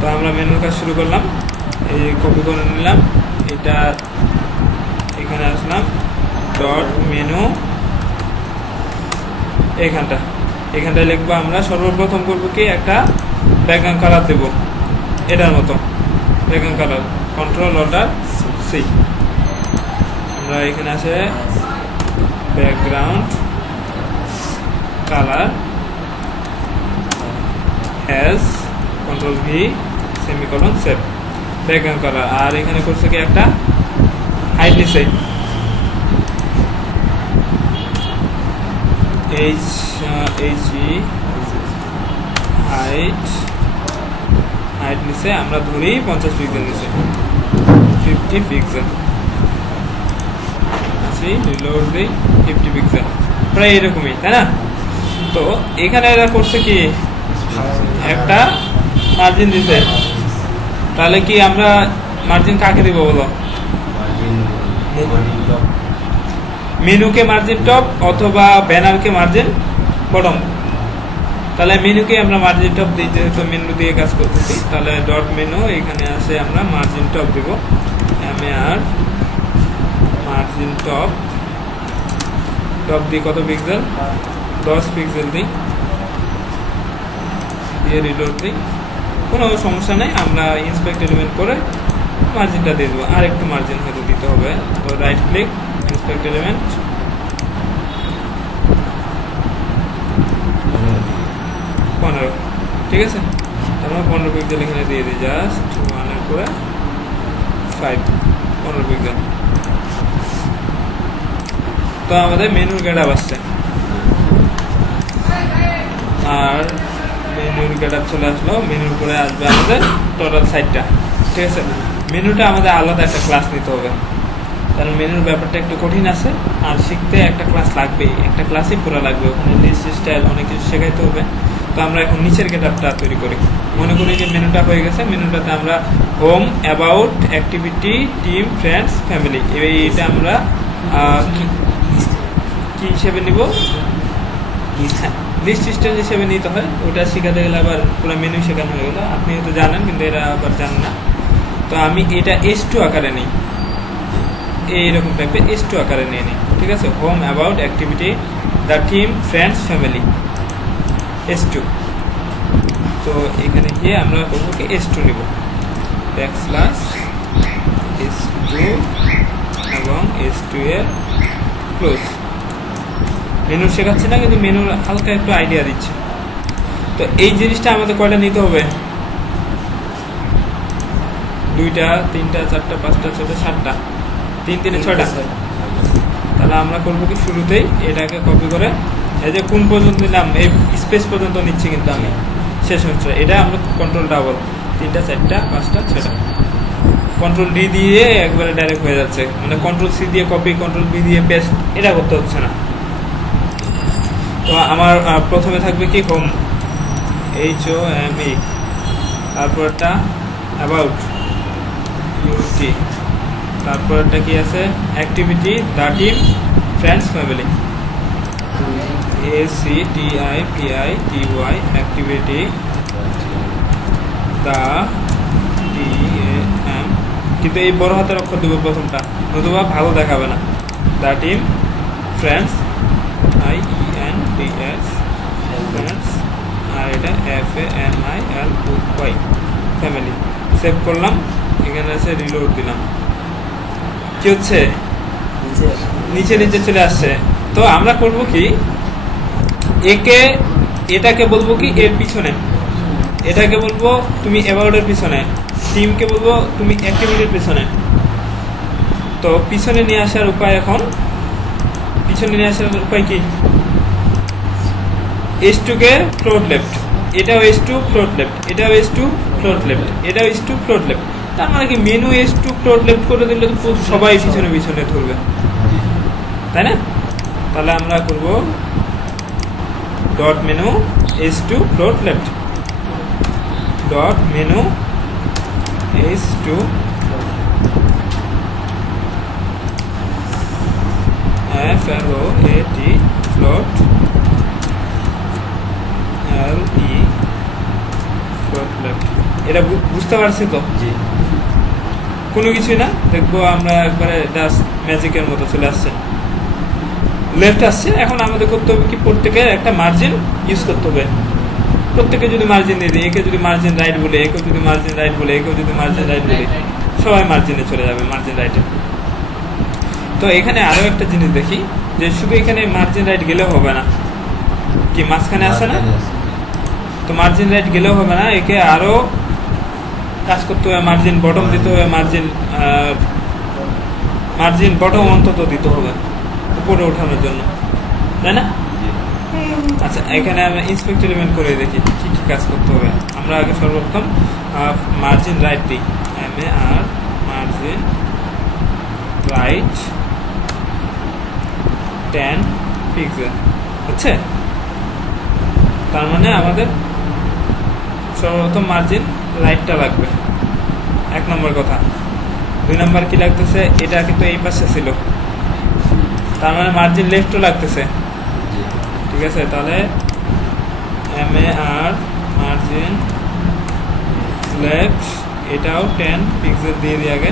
তো আমরা মেনুর কাজ শুরু করলাম, এই কপি করে নিলাম, এটা এখানে আসলাম, ডট মেনু এখানটায় লিখবো। আমরা সর্বপ্রথম করবো কি একটা ব্যাকগ্রাউন্ড কালার দেবো, এটার মতো background colour, control order c. আমরা এখানে আছে background colour has control v semicolon save, background colour. আর এখানে করছে কি একটা হাইট নিচে, হাইট নিচে আমরা ধরি 50 পিক্সেল নিচে, 50 পিক্সেল আছি, রিলোড দিই 50 পিক্সেল, প্রায় এরকমই, তাই না? তো এখানে এরা করছে কি একটা মার্জিন দিছে। তাহলে কি আমরা মার্জিন কাকে দিব বলো? মেনুকে মার্জিন টপ অথবা ব্যানারকে মার্জিন বটম। তাহলে মেনুকে আমরা মার্জিন টপ দিই, যেহেতু মেনু দিয়ে কাজ করতেছি। তাহলে ডট মেনু এখানে আসে আমরা মার্জিন টপ দিব, MAR মার্জিন টপ দিই কত পিক্সেল, 10 পিক্সেল দিই, দিয়ে রিলোড দিই, কোনো সমস্যা নেই। আমরা ইন্সপেক্ট এলিমেন্ট করে মার্জিনটা দিয়ে দেবো, আর একটু মার্জিন হয়তো দিতে হবে। তো রাইট ক্লিক, ইন্সপেক্ট এলিমেন্ট, 15, ঠিক আছে? আমরা 15 পিক্সেল এখানে দিয়ে দিই, জাস্ট 1 এর করে 5, 15 পিক্সেল। তো আমাদের মেনুর গেটআপ আসছে, আর মেনুর গেটআপ চলে আসলো। মেনুর পরে আসবে আমাদের টোটাল সাইটটা, ঠিক আছে? মেনুটা আমাদের আলাদা একটা ক্লাস নিতে হবে, কারণ মেনুর ব্যাপারটা একটু কঠিন আছে, আর শিখতে একটা ক্লাস লাগবেই, একটা ক্লাসই পুরো লাগবে। ওখানে লিস্ট স্টাইল অনেক কিছু শেখাইতে হবে। তো আমরা এখন নিচের গেটআপটা তৈরি করি। মনে করি যে মেনুটা হয়ে গেছে, মেনুটাতে আমরা home, about, activity, team, friends, family, এইটা আমরা কি হিসেবে নিব, লিস্ট স্টাইল হিসেবে নিতে হয়। ওটা শেখাতে গেলে আবার পুরো মেনু শেখানো হয়ে গেল। আপনি হয়তো জানেন, কিন্তু এরা আবার জানেন না। তো আমি এটা S2 আকারে নিই, এইরকম টাইপের S2 আকারে নিয়ে নিই, ঠিক আছে? Home, about, activity, the team, friends, family, S2। তো এখানে গিয়ে আমরা করবো কি S2 নিব, ব্যাকস্ল্যাশ S2 এবং S2 এর ক্লোজ। মেনু শেখাচ্ছি না, কিন্তু মেনুর হালকা একটু আইডিয়া দিচ্ছে। তো এই জিনিসটা আমাদের কয়টা নিতে হবে? 2টা, 3টা, 4টা, 5টা, 6টা, 7টা, 3 3 6টা। তাহলে আমরা করবো কি, শুরুতেই এটাকে কপি করে, এই যে কোন পর্যন্ত নিলাম, এই স্পেস পর্যন্ত নিচ্ছি, কিন্তু আমি শেষ হচ্ছে। এটা আমরা কন্ট্রোল ডাবল 3টা 4টা 5টা 6টা কন্ট্রোল ডি দিয়ে একবারে ডাইরেক্ট হয়ে যাচ্ছে, মানে কন্ট্রোল সি দিয়ে কপি, কন্ট্রোল বি দিয়ে পেস্ট, এটা করতে হচ্ছে না। তো আমার প্রথমে থাকবে কি হোম, HOME, তারপরটা অ্যাবাউট UT, তারপরটা কি আছে activity, the team, friends, family, ACTIVITY, activity, the TAM, কিন্তু এই বড় হাতের অক্ষর দেবো প্রথমটা, নতুবা ভালো দেখাবে না। The team, friends, IENDS, friends, আর এটা FAMILY, ফ্যামিলি। সেভ করলাম, এখানে আছে রিলোড দিলাম, কি হচ্ছে নিচে নিচে চলে আসছে। তো আমরা করব কি, এটাকে বলবো কি এর পিছনে, এটাকে বলবো তুমি অ্যাবাউটের পিছনে, টিমকে বলবো তুমি অ্যাক্টিভিটির পিছনে। তো পিছনে নিয়ে আসার উপায়, এখন পিছনে নিয়ে আসার উপায় কি, S2 কে ফ্লোট লেফট, এটাও S2 ফ্লোট লেফট, এটাও S2 ফ্লোট লেফট, এটাও S2 ফ্লোট লেফট। তার মানে কি মেনু S2 ফ্লোট লেফট করে দিলে তো সবাই পিছনে পিছনে ধরবে, তাই না? তাহলে আমরা করব dot menu S2 float left, dot menu S2 FLOAT float LE float left. এটা বুঝতে পারছি তো? কোনো কিছুই না, দেখবো আমরা একবারে জাস্ট ম্যাজিকের মতো চলে আসছে, লেফট আসছে। এখন আমাদের করতে হবে কি, প্রত্যেকের একটা মার্জিন ইউজ করতে হবে। প্রত্যেকে যদি মার্জিন দিয়ে দিই, একে যদি মার্জিন রাইট বলে, একেও যদি মার্জিন রাইট বলে, একেও যদি মার্জিন রাইট বলে, সবাই মার্জিনে চলে যাবে, মার্জিন রাইটে। তো এখানে আরো একটা জিনিস দেখি, যে শুধু এখানে মার্জিন রাইট গেলেও হবে না, কি মাঝখানে আছে না, তো মার্জিন রাইট গেলেও হবে না, একে আরো কাজ করতে হবে, মার্জিন বটম দিতে হবে, মার্জিন বটম অন্তত দিতে হবে উপরে ওঠানোর জন্য, তাই না? আচ্ছা, এখানে আমরা ইন্সপেক্ট এলিমেন্ট করে দেখি কি কি কাজ করতে হবে। আমরা আগে সর্বপ্রথম মার্জিন রাইট দিই, MAR মার্জিন রাইট 10 পিক্সেল, হচ্ছে। তার মানে আমাদের সর্বপ্রথম মার্জিন রাইটটা লাগবে, 1 নম্বর কথা। 2 নম্বর কি লাগতেছে, এটা কিন্তু এই পাশে ছিল, তার মানে মার্জিন লেফটও লাগতেছে, ঠিক আছে? তাহলে MAR মার্জিন লেফট, এটাও 10 পিক্সেল দিয়ে দিই আগে।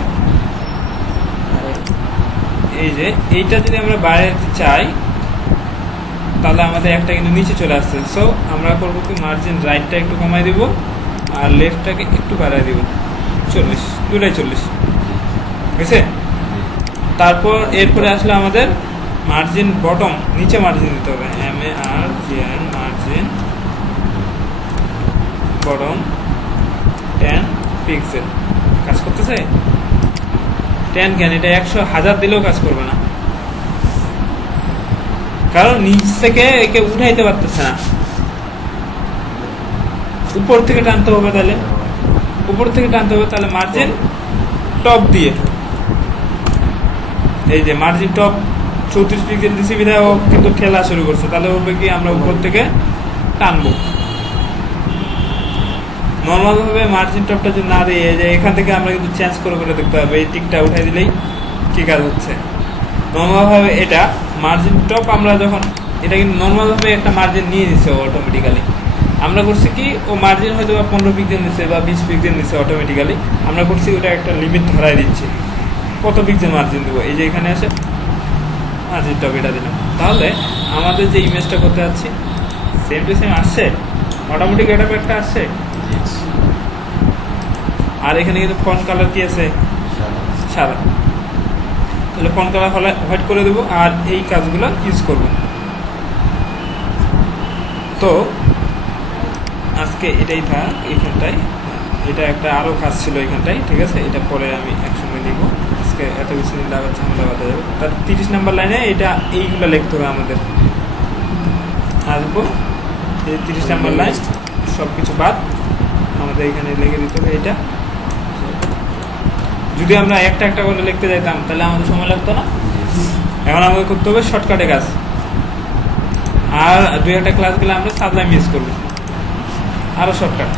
এই যে এইটা যদি আমরা বাড়াতে চাই, তাহলে আমাদের একটা কিন্তু নিচে চলে আসছে। সো আমরা করবো কি, মার্জিন রাইটটা একটু কমাই দিব আর লেফটটাকে একটু বাড়াই দিব, 40, দুটাই 40, বুঝছে? তারপর এরপরে আসলে আমাদের মার্জিন বটম, নিচে মার্জিন দিতে হবে, MARGN মার্জিন বটম 10 পিক্সেল। কাজ করতেছে 10 কেন, এটা 100,000 দিলেও কাজ করবে না, কারণ নিচ থেকে একে উঠাইতে পারতেছে না, উপর থেকে টানতে হবে। তাহলে উপর থেকে টানতে হবে, তাহলে মার্জিন টপ দিয়ে, এই যে মার্জিন টপ 34 পিক্সেল দিছি বিধায় ও কিন্তু ঠেলা শুরু করছে, তাহলে হবে কি, আমরা উপর থেকে টানবো। নর্মাল ভাবে মার্জিন টপটা যদি না দিয়ে, যে এখান থেকে আমরা কিন্তু চেঞ্জ করে করে দেখতে হবে, এই টিকটা উঠাই দিলেই কি কাজ হচ্ছে। নর্মাল ভাবে এটা মার্জিন টপ, আমরা যখন এটা কিন্তু নর্মাল ভাবে একটা মার্জিন নিয়ে নিচ্ছে অটোমেটিক্যালি, আমরা করছি কি, ও মার্জিন হয়তো 15 পিক্সেল নিচ্ছে বা 20 পিক্সেল নিচ্ছে অটোমেটিক্যালি, আমরা করছি ওটা একটা লিমিট ধরাই দিচ্ছি, কত পিক্সেল মার্জিন দেবো। এই যে এখানে আসে মার্জিন টপ, এটা দিলাম। তাহলে আমাদের যে ইমেজটা করতে যাচ্ছি সেম টু সেম আসছে, মোটামুটি গেটআপ একটা আসছে। আর এখানে কিন্তু ফন্ট কালার কি আছে, সাদা, তাহলে ফন্ট কালার হোয়াইট করে দেবো আর এই কাজগুলো ইউজ করব। তো আজকে এটাই থাক এইখানটায়, এটা একটা আরও কাজ ছিল এখানটায়, ঠিক আছে? এটা পরে আমি একসঙ্গে নিব, আজকে এত কিছু নিলে আবার ঝামেলা বাধা যাবে। তার 30 নম্বর লাইনে এটা এইগুলো লিখতে হবে আমাদের। আসবো এই 30 নম্বর লাইন সব কিছু বাদ আমাদের এখানে লিখে দিতে হবে এটা। যদি আমরা একটা একটা করে লিখতে যাইতাম তাহলে আমাদের সময় লাগতো না। এখন আমাদের করতে হবে শর্টকাটে কাজ, আর 2-1টা ক্লাস গেলে আমরা সাবলাইম ইউজ করবো, আরো শর্টকাট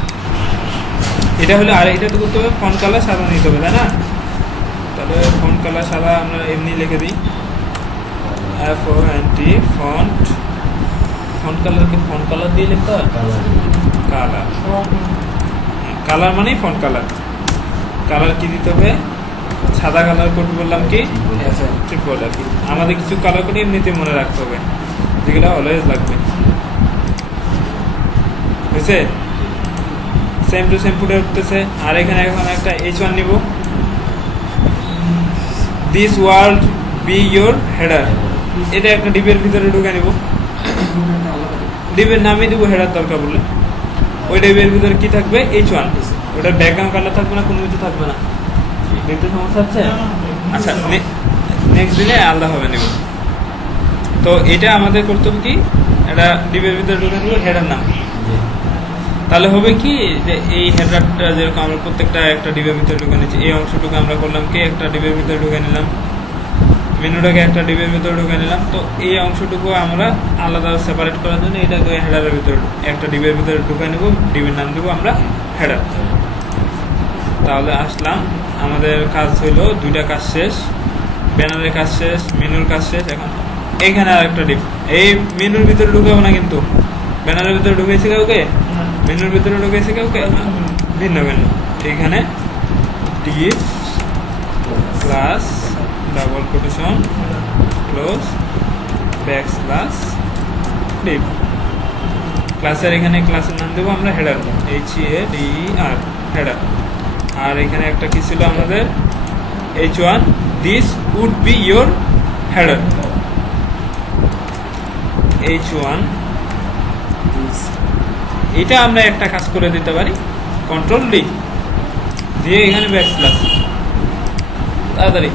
এটা হলে। আর এটা তো করতে হবে ফন্ট কালার সাদা নিতে হবে, তাই না? তাহলে ফন্ট কালার সাদা আমরা এমনি লিখে দিই, FONT ফন্ট। ফন্ট কালারকে ফন্ট কালার দিয়ে লিখতে হয়, কালার কালার মানেই ফন্ট কালার। কালার কি দিতে হবে? সাদা কালার কোড বললাম কি ট্রিপল আর কি। আমাদের কিছু কালার কোড এমনিতে মনে রাখতে হবে, যেগুলো অলওয়েজ লাগবে। বুঝছে? সেম টু সেম ফুটে উঠতেছে। আর এখানে এখন একটা H1 নিব, this world B your header. এটা একটা ডিবের ভিতরে ঢুকে নিব, ডিবের নামই দিব হেডার দরকার বললে। ওই ডিবের ভিতরে কি থাকবে? H1। ওটার ব্যাকগ্রাউন্ড কালার থাকবে না, কোনো কিছু থাকবে না। দেখতে সমস্যা হচ্ছে? আচ্ছা, নেক্সট দিনে আলাদা হবে নেব। তো এটা আমাদের করতে হবে কি, এটা ডিবের ভিতরে ঢুকে নিব হেডার নাম। তাহলে হবে কি যে এই হেডারটা যেরকম আমরা প্রত্যেকটা একটা ডিবের ভিতরে ঢুকে নিচ্ছি, এই অংশটুকু আমরা করলাম কি একটা ডিবের ভিতরে ঢুকে নিলাম, মেনুটাকে একটা ডিবের ভিতরে ঢুকে নিলাম। তো এই অংশটুকু আমরা আলাদা সেপারেট করার জন্য এটাকে হেডারের ভিতরে একটা ডিবের ভিতরে ঢুকে নেব, ডিবের নাম দেবো আমরা হেডার। তাহলে আসলাম, আমাদের কাজ হইলো 2টা কাজ শেষ, ব্যানারের কাজ শেষ, মেনুর কাজ শেষ। এখন এইখানে আর একটা ডিপ, এই মেনুর ভিতরে ঢুকাবো না কিন্তু, ব্যানারের ভিতরে ঢুকেছি কাউকে, মেনুর ভিতরে ঢুকেছি কাউকে, ভিন্ন ভিন্ন। এইখানে deep plus double quotation close backslash deep. ক্লাসের এখানে ক্লাসের নাম দেবো আমরা হেডার, HADER হেডার। আর এখানে একটা কি ছিল আমাদের H1, this would be your header. H1 এটা আমরা একটা কাজ করে দিতে পারি, কন্ট্রোল D দিয়ে এখানে ব্যাকস্ল্যাশ, তাড়াতাড়ি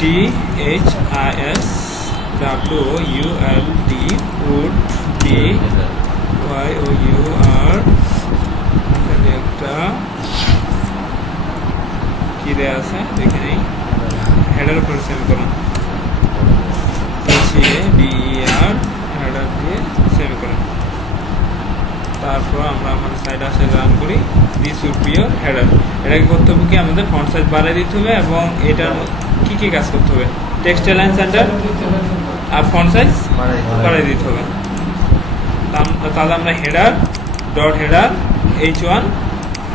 THISWOULD would be YOUR একটা কি দেয়া আছে দেখে নেই, হেডার উপরে সেমিকোলন, HADER হেডার দিয়ে সেমিকোলন। তারপর আমরা আমাদের সাইড আসে রান করি, this would be your header. এটাকে করতে হবে কি আমাদের ফন্ট সাইজ বাড়াই দিতে হবে, এবং এটার কি কি কাজ করতে হবে, টেক্সট অ্যালাইন সেন্টার আর ফন্ট সাইজ বাড়াই দিতে হবে। তাহলে আমরা header dot header H1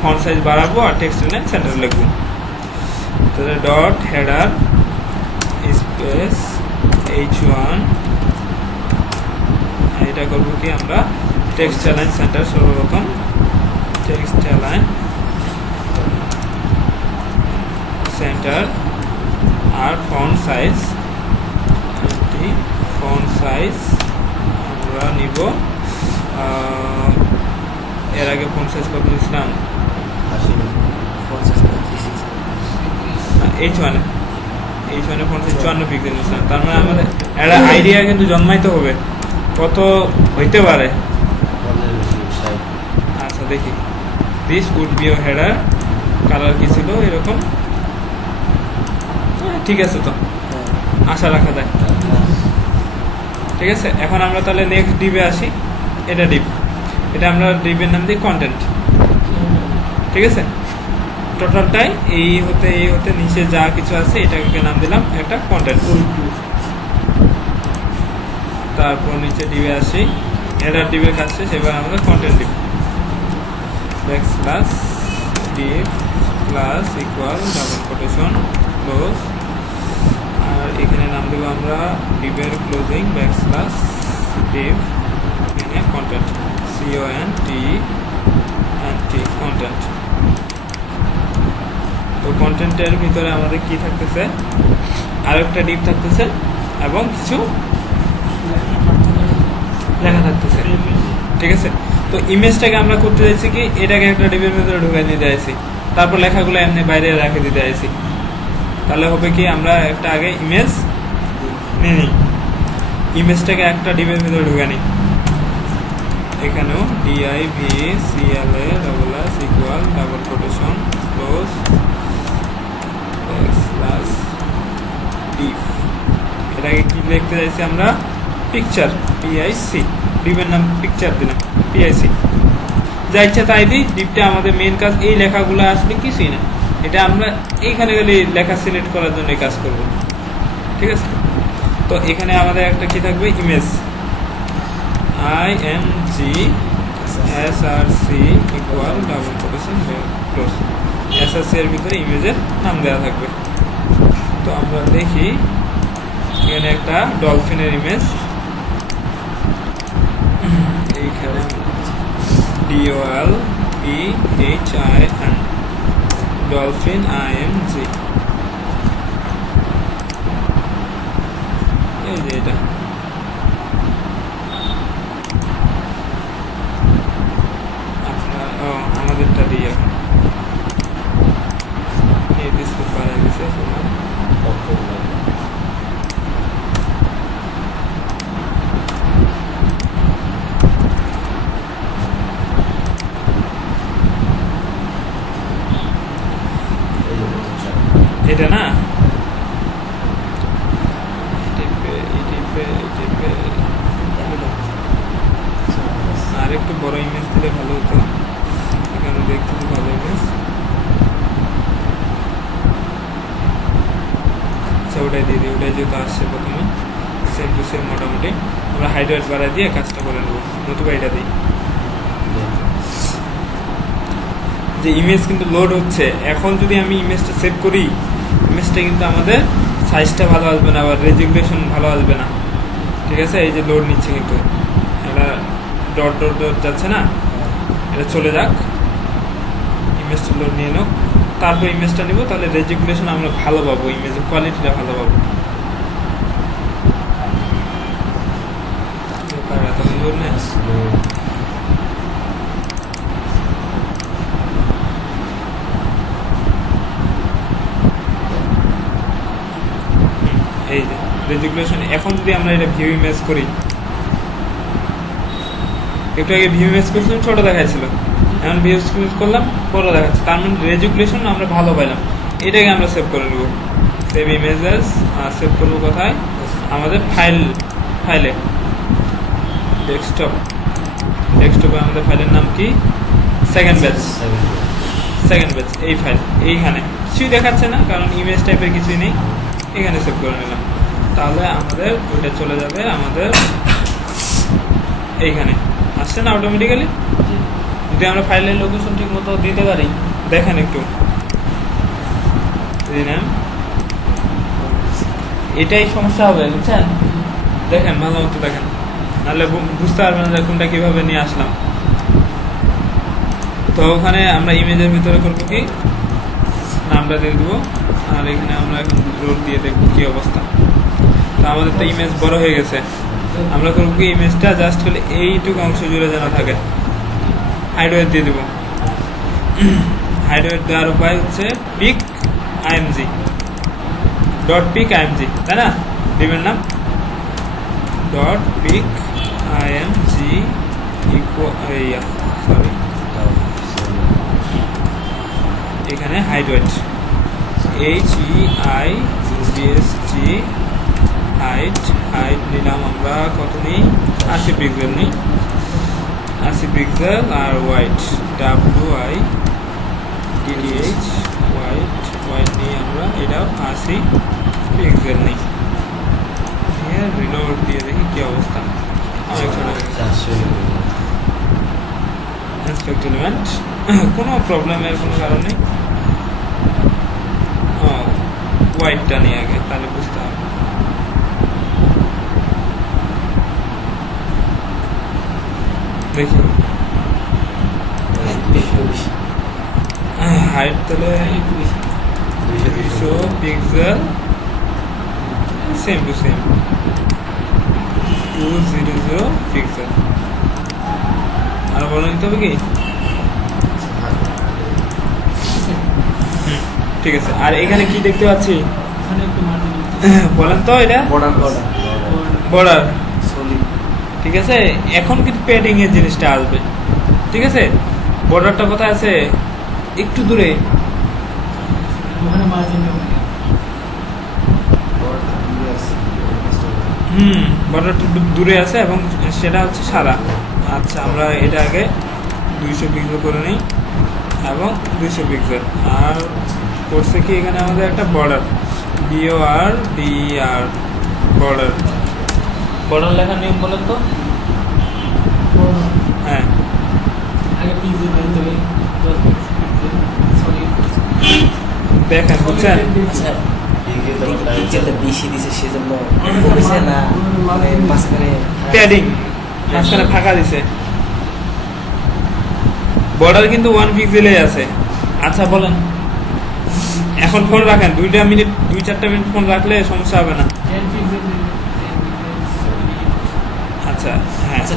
font size বাড়াবো আর টেক্সট অ্যালাইন সেন্টার লিখবো। তাহলে ডট হেডার স্পেস H1, এটা করবো কি আমরা টেক্সট অ্যালাইন সেন্টার, সর্বপ্রথম টেক্সট অ্যালাইন সেন্টার আর ফন্ট সাইজ আমরা নিব। এর আগে ফন্ট সাইজ কত নিয়েছিলাম? H1 ফন্ট সাইজ 54 পিক্সেল নিয়েছিলাম। তার মানে আমাদের একটা আইডিয়া কিন্তু জন্মাইতে হবে কত হইতে পারে। আচ্ছা দেখি, this would be your header, colour কি ছিল এরকম, ঠিক আছে, তো আশা রাখা যায়। ঠিক আছে, এখন আমরা তাহলে নেক্সট ডিপে আসি। এটা ডিপ, এটা আমরা ডিপের নাম দিই কন্টেন্ট। ঠিক আছে, টোটালটাই এই হতে নিচে যা কিছু আছে এটাকে নাম দিলাম একটা কন্টেন্ট। তারপর নিচে ডিপে আসি, হেডার ডিপের কাজ শেষ, এবার আমাদের content div, backslash div plus equal double quotation close, আর এখানে নাম দেবো আমরা ডিপের ক্লোজিং ব্যাকস্ল্যাশ ডিপ, এখানে কন্টেন্ট CONTENT কন্টেন্ট। তো কন্টেন্টের ভিতরে আমাদের কি থাকতেছে, আরেকটা ডিপ থাকতেছে এবং কিছু লেখা থাকতেছে। ঠিক আছে, তো ইমেজটাকে আমরা করতে চাইছি কি এটাকে একটা ডিপের ভিতরে ঢুকাই দিতে চাইছি, তারপর লেখাগুলো এমনি বাইরে রেখে দিতে চাইছি। তাহলে হবে কি আমরা একটা আগে ইমেজ নিই, ইমেজটাকে একটা ডিপের ভিতরে ঢুকে নিই। এখানেও DIVCLA double S equal double quotation close plus deep. এটাকে কি লিখতে চাইছি আমরা? Picture, PIC। ডিপের নাম পিকচার দিলাম, PIC। যা ইচ্ছা তাই দিই। ডিপটা আমাদের মেন কাজ, এই লেখাগুলো আসলে কিছুই না, এটা আমরা এইখানে গেলে লেখা সিলেক্ট করার জন্য এই কাজ করব। ঠিক আছে, তো এখানে আমাদের একটা কি থাকবে? Image IMG SRC equal double quotation close. SRC এর ভিতরে ইমেজের নাম দেওয়া থাকবে। তো আমরা দেখি এখানে একটা ডলফিনের ইমেজ, এইখানে DOLPHIN ডলফিন IMG, এই যে এটা। আমাদেরটা দিয়ে এই বিস্কুট পাওয়া গেছে। এটা না, আর একটু বড় ইমেজ দিলে ভালো হতো। এখানে দেখতে তো ভালো ইমেজ। আচ্ছা, ওটাই দিয়ে দিই। ওটাই যেহেতু আসছে প্রথমে, সেম টু সেম মোটামুটি আমরা হাইট ওয়েট বাড়াই দিয়ে কাজটা করে নেবো। নতুবা এটা দিই যে ইমেজ কিন্তু লোড হচ্ছে। এখন যদি আমি ইমেজটা সেভ করি, ইমেজটা কিন্তু আমাদের সাইজটা ভালো আসবে না, আবার রেজুলেশন ভালো আসবে না। ঠিক আছে, এই যে লোড নিচ্ছে, কিন্তু এটা ডট ডট ডট যাচ্ছে না, এটা চলে যাক। ইমেজটা লোড নিয়ে নাও, তারপর ইমেজটা নিব, তাহলে রেজুলেশন আমরা ভালো পাবো, ইমেজের কোয়ালিটিটা ভালো পাবো। লোড নেই, এই যে রেজুলেশন। এখন যদি আমরা এটা ভিউ ইমেজ করি, একটু আগে ভিউ ইমেজ করছিলাম ছোট দেখাচ্ছিল, এখন ভিউ ইমেজ করলাম বড় দেখাচ্ছে, তার মানে রেজুলেশন আমরা ভালো পাইলাম। এটাকে আমরা সেভ করে নেব, সেভ ইমেজেস। সেভ করবো কোথায়? আমাদের ফাইলে ডেস্কটপে আমাদের ফাইলের নাম কি? Second batch. এই ফাইল এইখানে কিছুই দেখাচ্ছে না, কারণ ইমেজ টাইপের কিছুই নেই। এখানে সেভ করে নিলাম, তাহলে আমাদের ওইটা চলে যাবে আমাদের এইখানে। আসছে না অটোমেটিক্যালি? যদি আমরা ফাইলের লোকেশন ঠিক মতো দিতে পারি, দেখেন একটু, এটাই সমস্যা হবে, বুঝছেন? দেখেন ভালো মতো দেখেন, নাহলে বুঝতে পারবেন না কোনটা কিভাবে নিয়ে আসলাম। তো ওখানে আমরা ইমেজের ভিতরে করবো কি, নামটা দিয়ে দেবো, আর এখানে আমরা এখন রোড দিয়ে দেখবো কি অবস্থা। তো আমাদের তো ইমেজ বড় হয়ে গেছে, আমরা করবো কি, ইমেজটা জাস্ট করলে এইটুকু অংশ জুড়ে যেন থাকে। হাইডওয়েট দিয়ে দেবো। হাইডওয়েট দেওয়ার উপায় হচ্ছে pic IMG dot pic IMG, তাই না? ডিমের নাম ডট পিক IMG সরি, এখানে হাইডওয়েট HEIGST হাইট নিলাম আমরা কত নিই? 80 পিক্সেল নিই, 80 পিক্সেল। আর হোয়াইট WIDDH হোয়াইট নিয়ে আমরা এটাও 80 পিক্সেল নিই। রিলোড দিয়ে দেখি কি অবস্থা। অনেক ছোট ইন্সপেক্ট এলিমেন্ট, কোনো প্রবলেমের কোনো কারণ নেই। হোয়াইটটা নিয়ে আগে, তাহলে বুঝতে হবে। দেখি হাইট তাহলে 200 pixel, same to same 200 pixel. আর বলে নিতে হবে কি? ঠিক আছে। আর এখানে কি দেখতে পাচ্ছি বলেন তো? এটা বর্ডার ঠিক আছে, এখন কিন্তু প্যাডিং এর জিনিসটা আসবে। ঠিক আছে, বর্ডারটা কোথায় আছে? একটু দূরে। ওখানে মার্জিন বর্ডারটা দূরে আছে এবং সেটা হচ্ছে সাদা। আচ্ছা, আমরা এটা আগে 200 পিক্সেল করে নিই এবং 200 পিক্সেল। আর করছে কি এখানে আমাদের একটা বর্ডার, BORDER বর্ডার। বর্ডার লেখার নিয়ম বলেন তো? হ্যাঁ, আগে পিক্সেল বানাতে হবে 10 পিক্সেল সলিড দেখেন বুঝছেন? আচ্ছা পিক্সেলটা বেশি দিছে সেজন্য কমেছে না মানে মাঝখানে প্যাডিং মাঝখানে ফাঁকা দিছে। বর্ডার কিন্তু 1 পিক্সেলে আছে। আচ্ছা বলেন, এখন ফোন রাখেন, 2-4 মিনিট ফোন রাখলে সমস্যা হবে না। 10 পিক্সেল আচ্ছা হ্যাঁ, আচ্ছা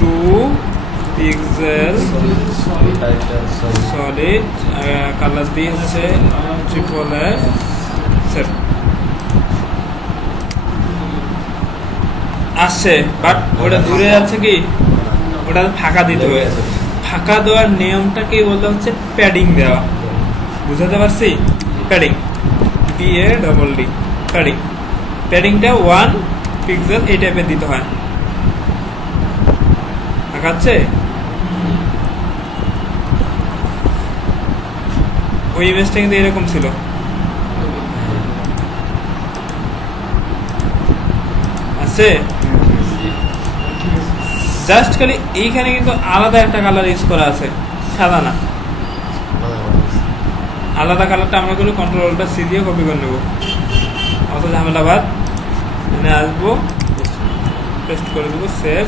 2 পিক্সেল সলিড কালার দিয়ে হচ্ছে SSS আসছে, বাট ওটা দূরে যাচ্ছে কি, ওটা ফাঁকা দিতে হবে। ফাঁকা দেওয়ার নিয়মটাকে বলতে হচ্ছে প্যাডিং দেওয়া। বুঝাতে পারছি? Padding, PADD padding. প্যাডিংটা 1 পিক্সেল এই টাইপের দিতে হয়। ফাঁকাচ্ছে ওই ইমেজটা কিন্তু এরকম ছিল। আছে জাস্ট খালি এইখানে কিন্তু আলাদা একটা কালার ইউজ করা আছে, সাদা না। আলাদা কালারটা আমরা করে কন্ট্রোলটা সি দিয়ে কপি করে নেব। অত ঝামেলা বাদ। এখানে আসবো, পেস্ট করে দেবো, সেভ।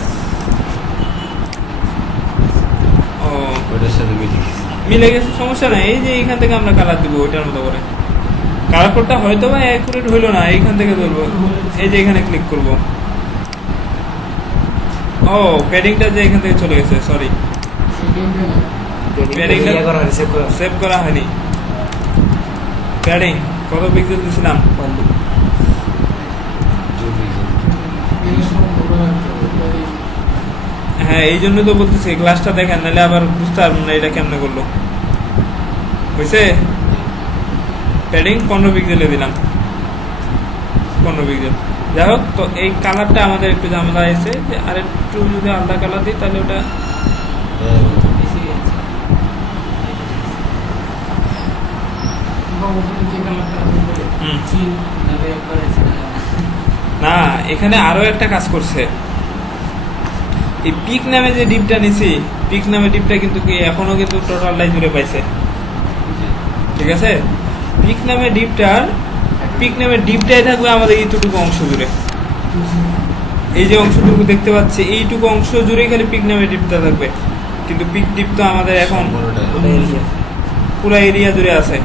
ও মিলে গেছে, সমস্যা নাই। এই যে এইখান থেকে আমরা কালার দিব ওইটার মতো করে। কালার কোডটা হয়তো বা অ্যাকুরেট হইলো না, এইখান থেকে ধরবো। এই যে এখানে ক্লিক করব। ও প্যাডিংটা যে এখান থেকে চলে গেছে, সরি, প্যাডিংটা সেভ করা হয়নি। প্যাডিং কত পিক্সেল দিছিলাম? হ্যাঁ, এই জন্য তো বলতেছি ক্লাসটা দেখেন, নাহলে আবার বুঝতে পারবেন না এটা কেমনে করলো। বুঝছে? প্যাডিং 15 পিক্সেলে দিলাম, 15 পিক্সেল। যাই হোক, তো এই কালারটা আমাদের একটু ঝামেলা আছে, যে আর একটু যদি আলাদা কালার দিই তাহলে ওটা না। এখানে আরো একটা কাজ করছে, এই পিক নামে যে ডিপটা নিছি, পিক নামে ডিপটা কিন্তু কি এখনো কিন্তু টোটালটাই জুড়ে পাইছে। ঠিক আছে, পিক নামে ডিপটাই থাকবে আমাদের এইটুকু অংশ জুড়ে। এই যে অংশটুকু দেখতে পাচ্ছি, এইটুকু অংশ জুড়ে খালি পিক নামে ডিপটা থাকবে। কিন্তু পিক ডিপ তো আমাদের এখন পুরো এরিয়া জুড়ে আছে।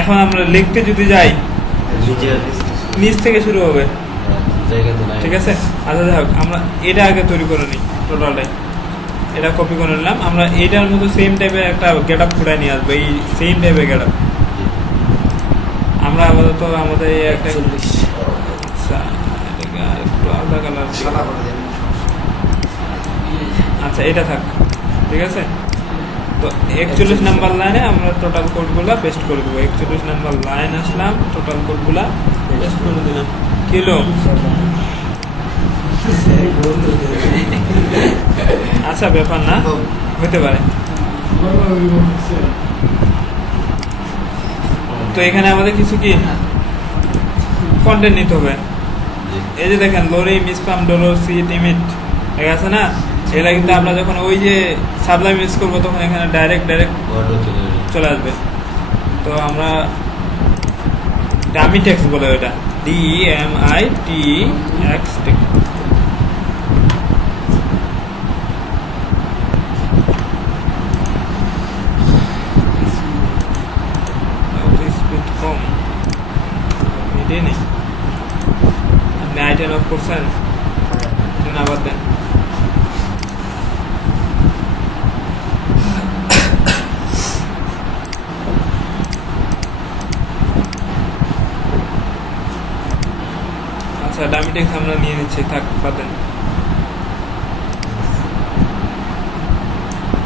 এখন আমরা লিখতে যদি যাই, নিচ থেকে শুরু হবে। ঠিক আছে, আচ্ছা যাই হোক, আমরা এটা আগে তৈরি করে নিই টোটালটাই। এটা কপি করে নিলাম। আমরা এটার মতো সেম টাইপের একটা গেট আপ ফুটাই নিয়ে আসবো, এই সেম টাইপের গেট আপ। আমরা আপাতত আমাদের একটা আচ্ছা, এটাকে একটু আলাদা কালার। আচ্ছা, এটা থাক, ঠিক আছে। তো 41 নাম্বার লাইনে আমরা টোটাল কোডগুলা পেস্ট করে দেবো। 41 নাম্বার লাইন আসলাম, টোটাল কোডগুলা পেস্ট করে দিলাম। কিলো আচ্ছা, ব্যাপার না, হতে পারে। তো এখানে আমাদের কিছু কি কন্টেন্ট নিতে হবে। এই যে দেখেন, লোরি মিসপাম ডলো সিট ইমিট ঠিক আছে না, এগুলা কিন্তু আমরা যখন ওই যে সাবলাইম ইউজ করবো তখন এখানে ডাইরেক্ট চলে আসবে। তো আমরা ডামি টেক্সট বলে, ওইটা DEMITX টেক্সট। কম এটাই নেই, আপনি আইটেম অফ করছেন, আবার দেন। আচ্ছা ডামি টেক্সট আমরা নিয়ে নিচ্ছি, থাক বাদেন,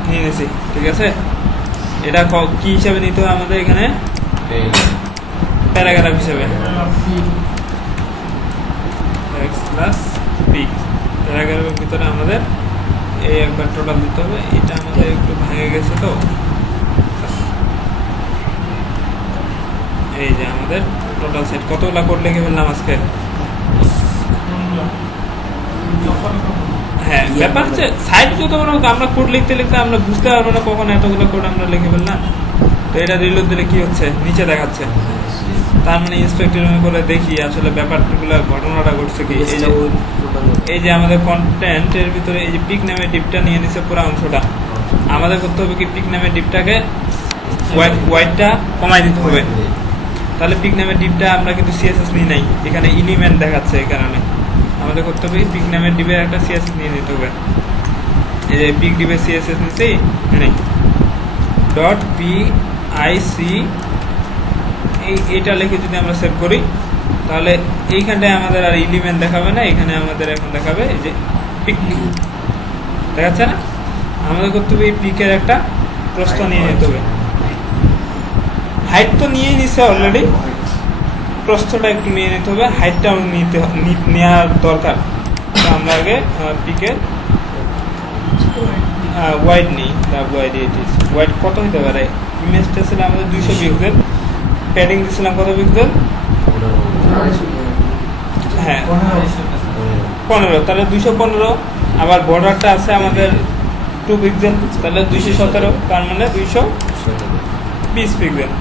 নিয়ে নিচ্ছি, ঠিক আছে। এটা কি হিসাবে নিতে হয় আমাদের এখানে, প্যারাগ্রাফ হিসাবে, x প্লাস p। প্যারাগ্রাফের ভিতরে আমাদের এই একবার টোটাল দিতে হবে। এটা আমাদের একটু ভেঙে গেছে, তো এই যে আমাদের টোটাল সেট কতগুলা কোড লিখে ফেললাম আজকে। হ্যাঁ, ব্যাপার হচ্ছে সাইট যত বড় হোক, আমরা কোড লিখতে লিখতে আমরা বুঝতে পারবো না কখন এতগুলো কোড আমরা লিখে ফেললাম। তো এটা রিলোড দিলে কি হচ্ছে, নিচে দেখাচ্ছে। তার মানে ইন্সপেক্টর করে দেখি আসলে ব্যাপারগুলো, ঘটনাটা ঘটছে কি। এই যে আমাদের কন্টেন্টের ভিতরে এই যে পিক নামের ডিপটা নিয়ে নিচ্ছে পুরো অংশটা। আমাদের করতে হবে কি, পিক নামের ডিপটাকে হোয়াইটটা কমাই দিতে হবে। তাহলে পিক নামের ডিপটা আমরা কিন্তু সিএসএস নিই নাই, এখানে এলিমেন্ট দেখাচ্ছে। এই কারণে আমাদের করতে হবে পিক নামের ডিপের একটা সিএসএস নিয়ে নিতে হবে। এই যে পিক ডিপের সিএসএস নিচ্ছি, ডট পি আই সি, এইটা লিখে যদি আমরা সেভ করি, তাহলে এইখানটায় আমাদের আর এলিমেন্ট দেখাবে না, এখানে আমাদের এখন দেখাবে এই যে পিক দেখাচ্ছে না। আমাদের করতে হবে এই পিকের একটা প্রস্থ নিয়ে নিতে হবে। হাইট তো নিয়েই নিচ্ছে অলরেডি, প্রস্থটা একটু নিয়ে নিতে হবে, হাইটটাও নেওয়ার দরকার। তো আমরা আগে পিকের ওয়াইড নিই, ওয়াইড কত হতে পারে। ইমেজটা ছিল আমাদের 200 পিক্সেল, প্যাডিং দিয়েছিলাম কত পিক্সেল, হ্যাঁ 15, তাহলে 215। আবার বর্ডারটা আছে আমাদের 2 পিক্সেল, তাহলে 217, তার মানে 220 পিক্সেল।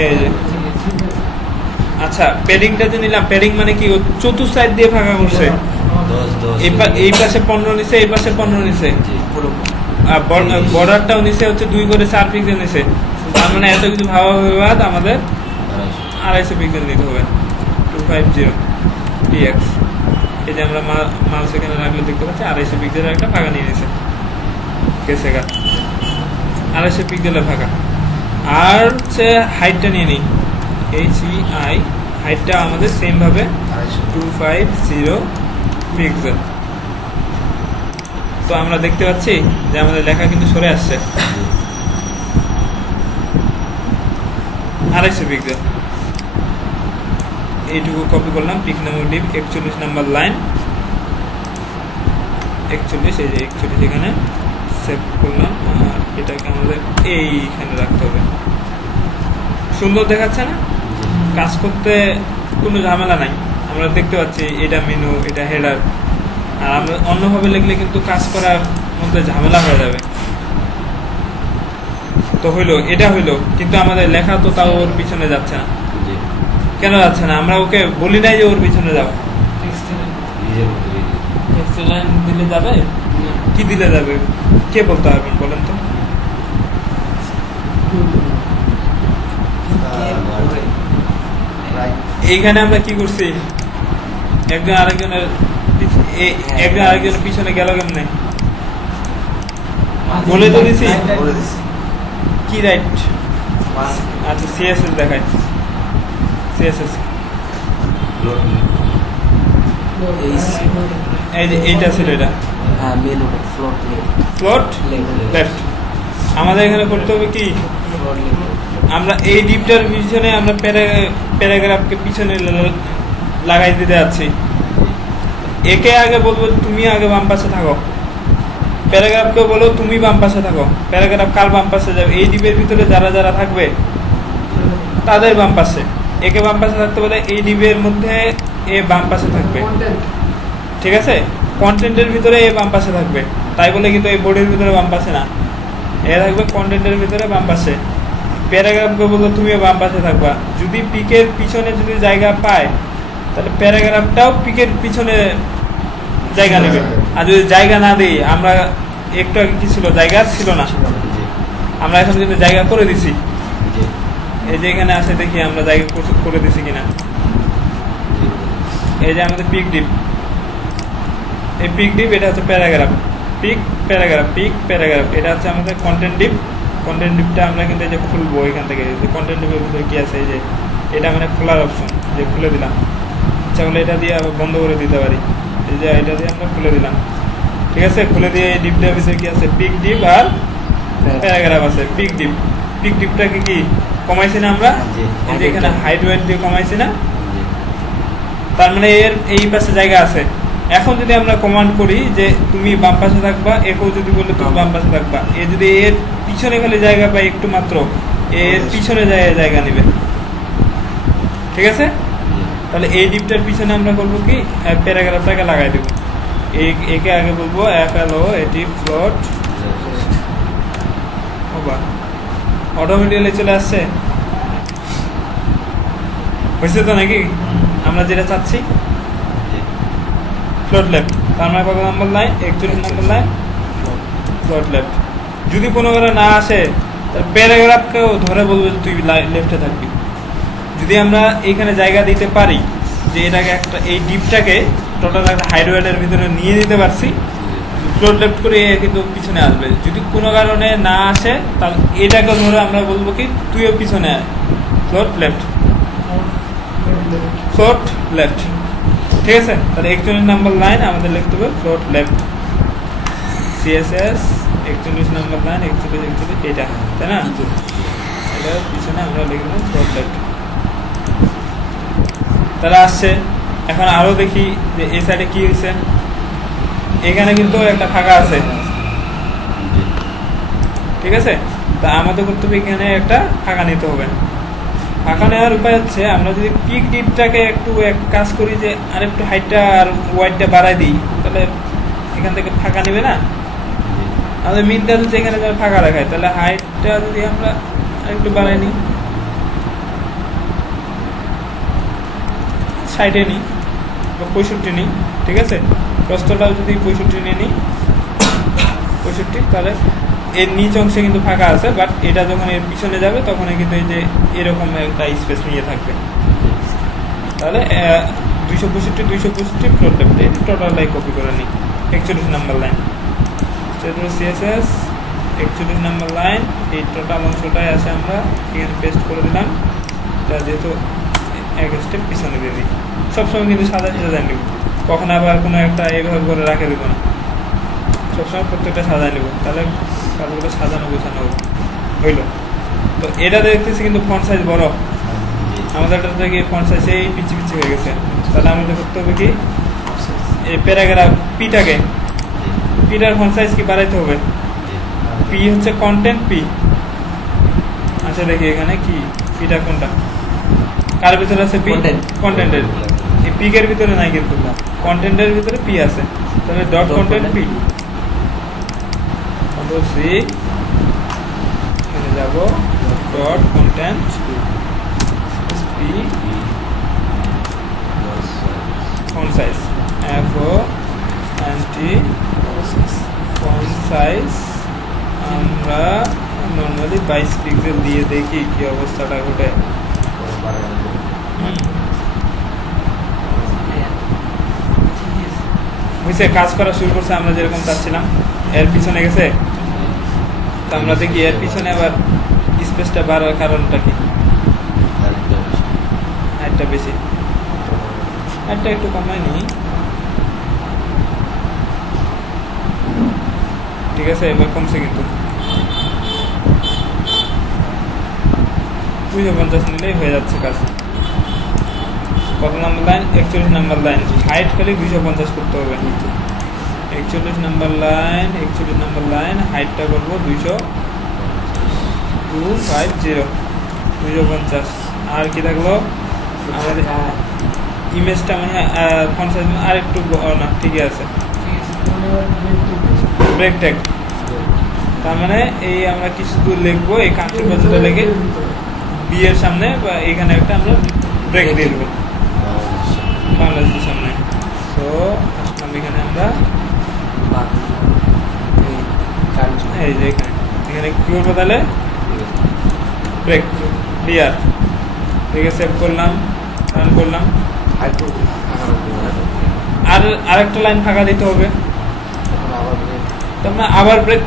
এই যে আচ্ছা, প্যাডিংটা যে নিলাম, প্যাডিং মানে কি, চতুর্থ সাইড দিয়ে ফাঁকা করছে। এই পাশে 15 নিছে, এই পাশে 15 নিছে, বর্ডারটাও নিচে হচ্ছে 2 করে 4 পিক্সেল নিছে। তার মানে এত কিছু ভাবা বাদ আমাদের 250 পিক্সেল নিতে হবে, 250 px। এই যে আমরা মাউস এখানে রাখলে দেখতে পাচ্ছি 250 পিক্সেলের একটা ফাঁকা নিয়ে নিছে, গেছে গা 250 পিক্সেলের ফাঁকা। আর হচ্ছে হাইটটা নিয়ে নিই, HEI, হাইটটা আমাদের সেম ভাবে 250 পিক্সেল। তো আমরা দেখতে পাচ্ছি যে আমাদের লেখা কিন্তু সরে আসছে 250 পিক্সেল। এইটুকু কপি করলাম, pic number div 41 number line, 41, এই যে 41 এখানে সেভ করলাম। আর এটাকে আমাদের এইখানে রাখতে হবে। সুন্দর দেখাচ্ছে না, কাজ করতে কোনো ঝামেলা নাই। আমরা দেখতে পাচ্ছি এটা মেনু, এটা হেডার। আর আমরা অন্যভাবে লিখলে কিন্তু কাজ করার মধ্যে ঝামেলা হয়ে যাবে। তো হইলো, এটা হইলো, কিন্তু আমাদের লেখা তো তাও ওর পিছনে যাচ্ছে না। কেন যাচ্ছে না? আমরা ওকে বলি নাই যে ওর পিছনে যাও। দিলে যাবে, কি দিলে যাবে, কে বলতে পারবেন বলেন তো? এইখানে আমরা কি করছি, একজন আরেকজনের পিছনে গেল কেমনে বলে তো দিছি। কি রাইট, আচ্ছা সিএসএস দেখায়, সিএসএস এই যে এইটা ছিল, এটা ফ্লোট লেফট। আমাদের এখানে করতে হবে কি, আমরা এই ডিপটার পিছনে আমরা প্যারাগ্রাফকে পিছনে লাগাই দিতে যাচ্ছি। একে আগে বলবো তুমি আগে বাম পাশে থাকো, প্যারাগ্রাফকে বলো তুমি বাম পাশে থাকো। প্যারাগ্রাফ কার বাম পাশে যাবে, এই ডিপের ভিতরে যারা যারা থাকবে তাদের বাম পাশে। একে বাম পাশে থাকতে বলে এই ডিপের মধ্যে এ বাম পাশে থাকবে, ঠিক আছে। কন্টেন্টের ভিতরে এ বাম পাশে থাকবে, তাই বলে কিন্তু এই বোর্ডের ভিতরে বাম পাশে না, এ থাকবে কন্টেন্টের ভিতরে বাম পাশে। প্যারাগ্রাফকে বললো তুমিও বাম পাশে থাকবা। যদি পিকের পিছনে যদি জায়গা পায় তাহলে প্যারাগ্রাফটাও পিকের পিছনে জায়গা নেবে। আর যদি জায়গা না দিই, আমরা একটু আগে কি ছিল, জায়গা ছিল না, আমরা এখন কিন্তু জায়গা করে দিছি। এই যে এখানে আছে, দেখি আমরা জায়গা করে দিছি কিনা। এই যে আমাদের পিক ডিপ, এই পিক ডিপ, এটা হচ্ছে paragraph, pic paragraph, pic paragraph, এটা হচ্ছে আমাদের কন্টেন্ট ডিপ। কন্টেন্ট ডিপটা আমরা কিন্তু এই যে খুলবো এখান থেকে, কন্টেন্ট ডিপের ভিতরে কি আছে, এই যে এটা মানে খোলার অপশন, যে খুলে দিলাম। ইচ্ছা করলে এটা দিয়ে আবার বন্ধ করে দিতে পারি, এই যে এটা দিয়ে আমরা খুলে দিলাম। ঠিক আছে, খুলে দিয়ে এই ডিপটার ভিতরে কি আছে, পিক ডিপ আর প্যারাগ্রাফ আছে। পিক ডিপটাকে কি কমাইছি না আমরা, এই যে এখানে হাইট ওয়েট দিয়ে কমাইছি না, তার মানে এর এই পাশে জায়গা আছে। এখন যদি আমরা কমান্ড করি যে তুমি বাম পাশে থাকবা, একেও যদি বলে তুমি বাম পাশে থাকবা, এ যদি এর পিছনে খালি জায়গা পায় একটু মাত্র, এর পিছনে জায়গা নেবে। ঠিক আছে, তাহলে এই ডিপটার পিছনে আমরা করবো কি, প্যারাগ্রাফটাকে লাগাই দেবো। একে আগে বলবো FLO, এটি ফ্লোট, অটোমেটিক্যালি চলে আসছে, হয়েছে তো নাকি আমরা যেটা চাচ্ছি। ফ্লোট লেফট, তার মানে কত নম্বর লাইন, 41 নম্বর লাইন, ফ্লোট লেফট। যদি কোনো করে না আসে তাহলে প্যারাগ্রাফকেও ধরে বলবো যে তুই লেফটে থাকবি। যদি আমরা এইখানে জায়গা দিতে পারি যে এটাকে একটা, এই ডিপটাকে টোটাল একটা হাইডওয়েলের ভিতরে নিয়ে দিতে পারছি, ফ্লোট লেফট করে কিন্তু পিছনে আসবে। যদি কোনো কারণে না আসে তাহলে এটাকে ধরে আমরা বলবো কি তুইও পিছনে আয়, ফ্লোট লেফট, ফ্লোট লেফট। ঠিক আছে, তাহলে 41 নম্বর লাইন আমাদের লিখতে হবে ফ্লোট লেফট, CSS 41 নম্বর লাইন, 41 এটা, তাই না? এটা পিছনে আমরা লিখবো ফ্লোট লেফট, তাহলে আসছে। এখন আরো দেখি যে এই সাইডে কি হয়েছে, এখানে কিন্তু একটা ফাঁকা আছে। ঠিক আছে, তা আমাদের করতে হবে এখানে একটা ফাঁকা নিতে হবে। ফাঁকা নেওয়ার উপায় হচ্ছে আমরা যদি পিক ডিপটাকে একটু কাজ করি যে আর একটু হাইটটা আর ওয়াইডটা বাড়াই দিই, তাহলে এখান থেকে ফাঁকা নেবে না। আমাদের মেন কাজ হচ্ছে এখানে যারা ফাঁকা রাখায়, তাহলে হাইটটা যদি আমরা একটু বাড়াই নিই, 60 নিই বা 65 নিই। ঠিক আছে, প্রস্থটাও যদি 65 নিয়ে নিই, 65, তাহলে এর নিচ অংশে কিন্তু ফাঁকা আছে, বাট এটা যখন এর পিছনে যাবে তখন কিন্তু এই যে এরকম একটা স্পেস নিয়ে থাকবে। তাহলে 265 ফ্লোট লেফট, এই টোটালটাই কপি করে নিই। 41 নম্বর লাইন, CSS 41 নম্বর লাইন, এই টোটাল অংশটাই আছে, আমরা এখানে পেস্ট করে দিলাম। এটা যেহেতু এক স্টেপ পিছনে দিয়ে দিই, সবসময় কিন্তু সাদা নিব, কখন আবার কোনো একটা এভাবে করে রাখে দেবো না, সবসময় প্রত্যেকটা সাজায় নেব, তাহলে কাজগুলো সাজানো গোছানো হইল। তো এটা দেখতেছি কিন্তু ফন্ট সাইজ বড়, আমাদের এটা থেকে ফন্ট সাইজ এই পিচি হয়ে গেছে। তাহলে আমাদের করতে হবে কি, এই প্যারাগ্রাফ পিটার ফন্ট সাইজ কি বাড়াইতে হবে। পি হচ্ছে কন্টেন্ট, পি। আচ্ছা দেখি এখানে কি পিটা কোনটা, কার ভিতরে আছে, পি কন্টেন্টের। এই পিকের ভিতরে নাই কিন্তু, কন্টেন্টের ভিতরে পি আছে, তাহলে ডট কন্টেন্ট পি, সি যাব dot content P, font size FONT font size আমরা নর্মালি 22 পিক্সেল দিয়ে দেখি কি অবস্থাটা ঘটে। হয়েছে, কাজ করা শুরু করছে আমরা যেরকম চাচ্ছিলাম। এর পিছনে গেছে, তো আমরা দেখি এর পিছনে আবার স্পেসটা বাড়ার কারণটা কি, হাইটটা বেশি, হাইটটা একটু কমাই নি। ঠিক আছে, এবার কমছে কিন্তু 250 নিলেই হয়ে যাচ্ছে কাজ। কত নম্বর লাইন, 41 নম্বর লাইন, হাইট খালি 250 করতে হবে। 41 নম্বর লাইন, 41 নম্বর লাইন, হাইটটা করবো 250, 250। আর কি থাকলো আমাদের, ইমেজটা মানে ফন্ট সাইজ আর একটু না, ঠিকই আছে, ব্রেক ট্যাগ। তার মানে এই আমরা কিছু দূর লিখবো, এই কান্ট্রি পর্যন্ত লেগে বি এর সামনে বা এখানে একটা আমরা ব্রেক দিয়ে দেবো বাংলাদেশের সামনে। তো আসলাম এখানে আমরা, এই যে এখানে কি করবো তাহলে, ব্রেক ক্লিয়ার। ঠিক আছে, সেভ করলাম, রান করলাম। আর আরেকটা লাইন ফাঁকা দিতে হবে, তোমরা আবার ব্রেক,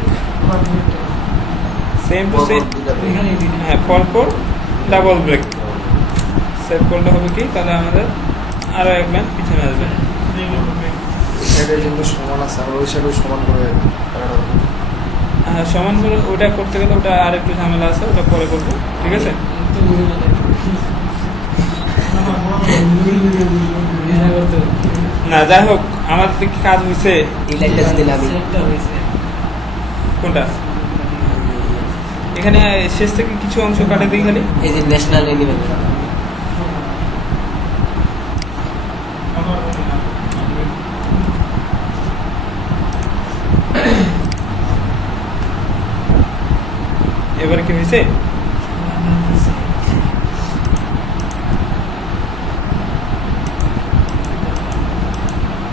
সেম টু সেম, হ্যাঁ, পরপর ডাবল ব্রেক, সেভ করলে হবে কি, তাহলে আমাদের আরো এক লাইন পিছনে আসবে। সাইডের জন্য সমান আছে, আমরা ওই সাইডেও সমান করে সমান করে ওটা করতে গেলে ওটা আর একটু ঝামেলা আছে, ওটা পরে করবো, ঠিক আছে? না যাই হোক, আমার কি কাজ হয়েছে? এই লাইনটা যদি না আমি কোনটা? এখানে শেষ থেকে কিছু অংশ কাটে দিই খালি। এই যে ন্যাশনাল এনিমেল এবার কি হয়েছে?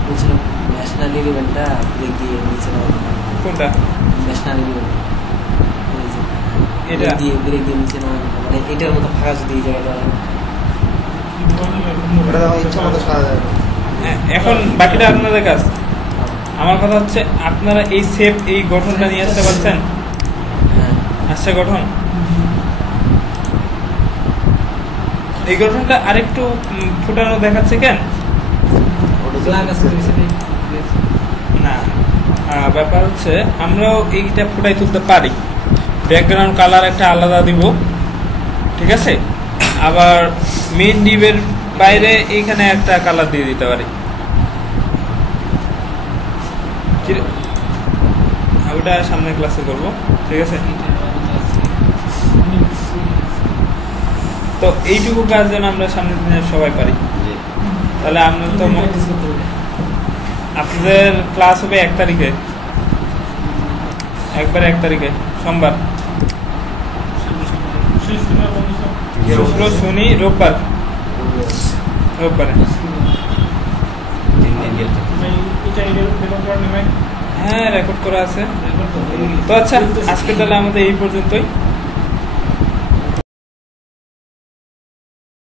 বলছিলাম ন্যাশনাল এনিমেলটা ব্রেক দিয়ে নিচে নামাতে পারবো। কোনটা? ন্যাশনাল এনিমেল এটা? ব্রেক দিয়ে নিচে নামাতে পারবো। মানে এটার মতো ফাঁকা যদি এই জায়গাটা হয়। ওটা আমার ইচ্ছা মতো সারা যাবে। এখন বাকিটা আপনাদের কাজ। আমার কথা হচ্ছে, আপনারা এই শেপ, এই গঠনটা নিয়ে আসতে পারছেন? হ্যাঁ আসছে গঠন? এই গঠনটা আরেকটু ফুটানো দেখাচ্ছে কেন? না, ব্যাপার হচ্ছে আমরাও এইটা ফুটাই তুলতে পারি। ব্যাকগ্রাউন্ড কালার একটা আলাদা দিব, ঠিক আছে? আবার মেইন ডিপের বাইরে এইখানে একটা কালার দিয়ে দিতে পারি। ওটা সামনের ক্লাসে করবো, ঠিক আছে? তো এইটুকু কাজ যেন আমরা সামনের দিনে সবাই পারি। তাহলে আমরা তো আপনাদের ক্লাস হবে 1 তারিখে, একবার 1 তারিখে সোমবার, শুক্র শনি রোববার, রোববারে। হ্যাঁ রেকর্ড করা আছে। তো আচ্ছা, আজকে তাহলে আমাদের এই পর্যন্তই।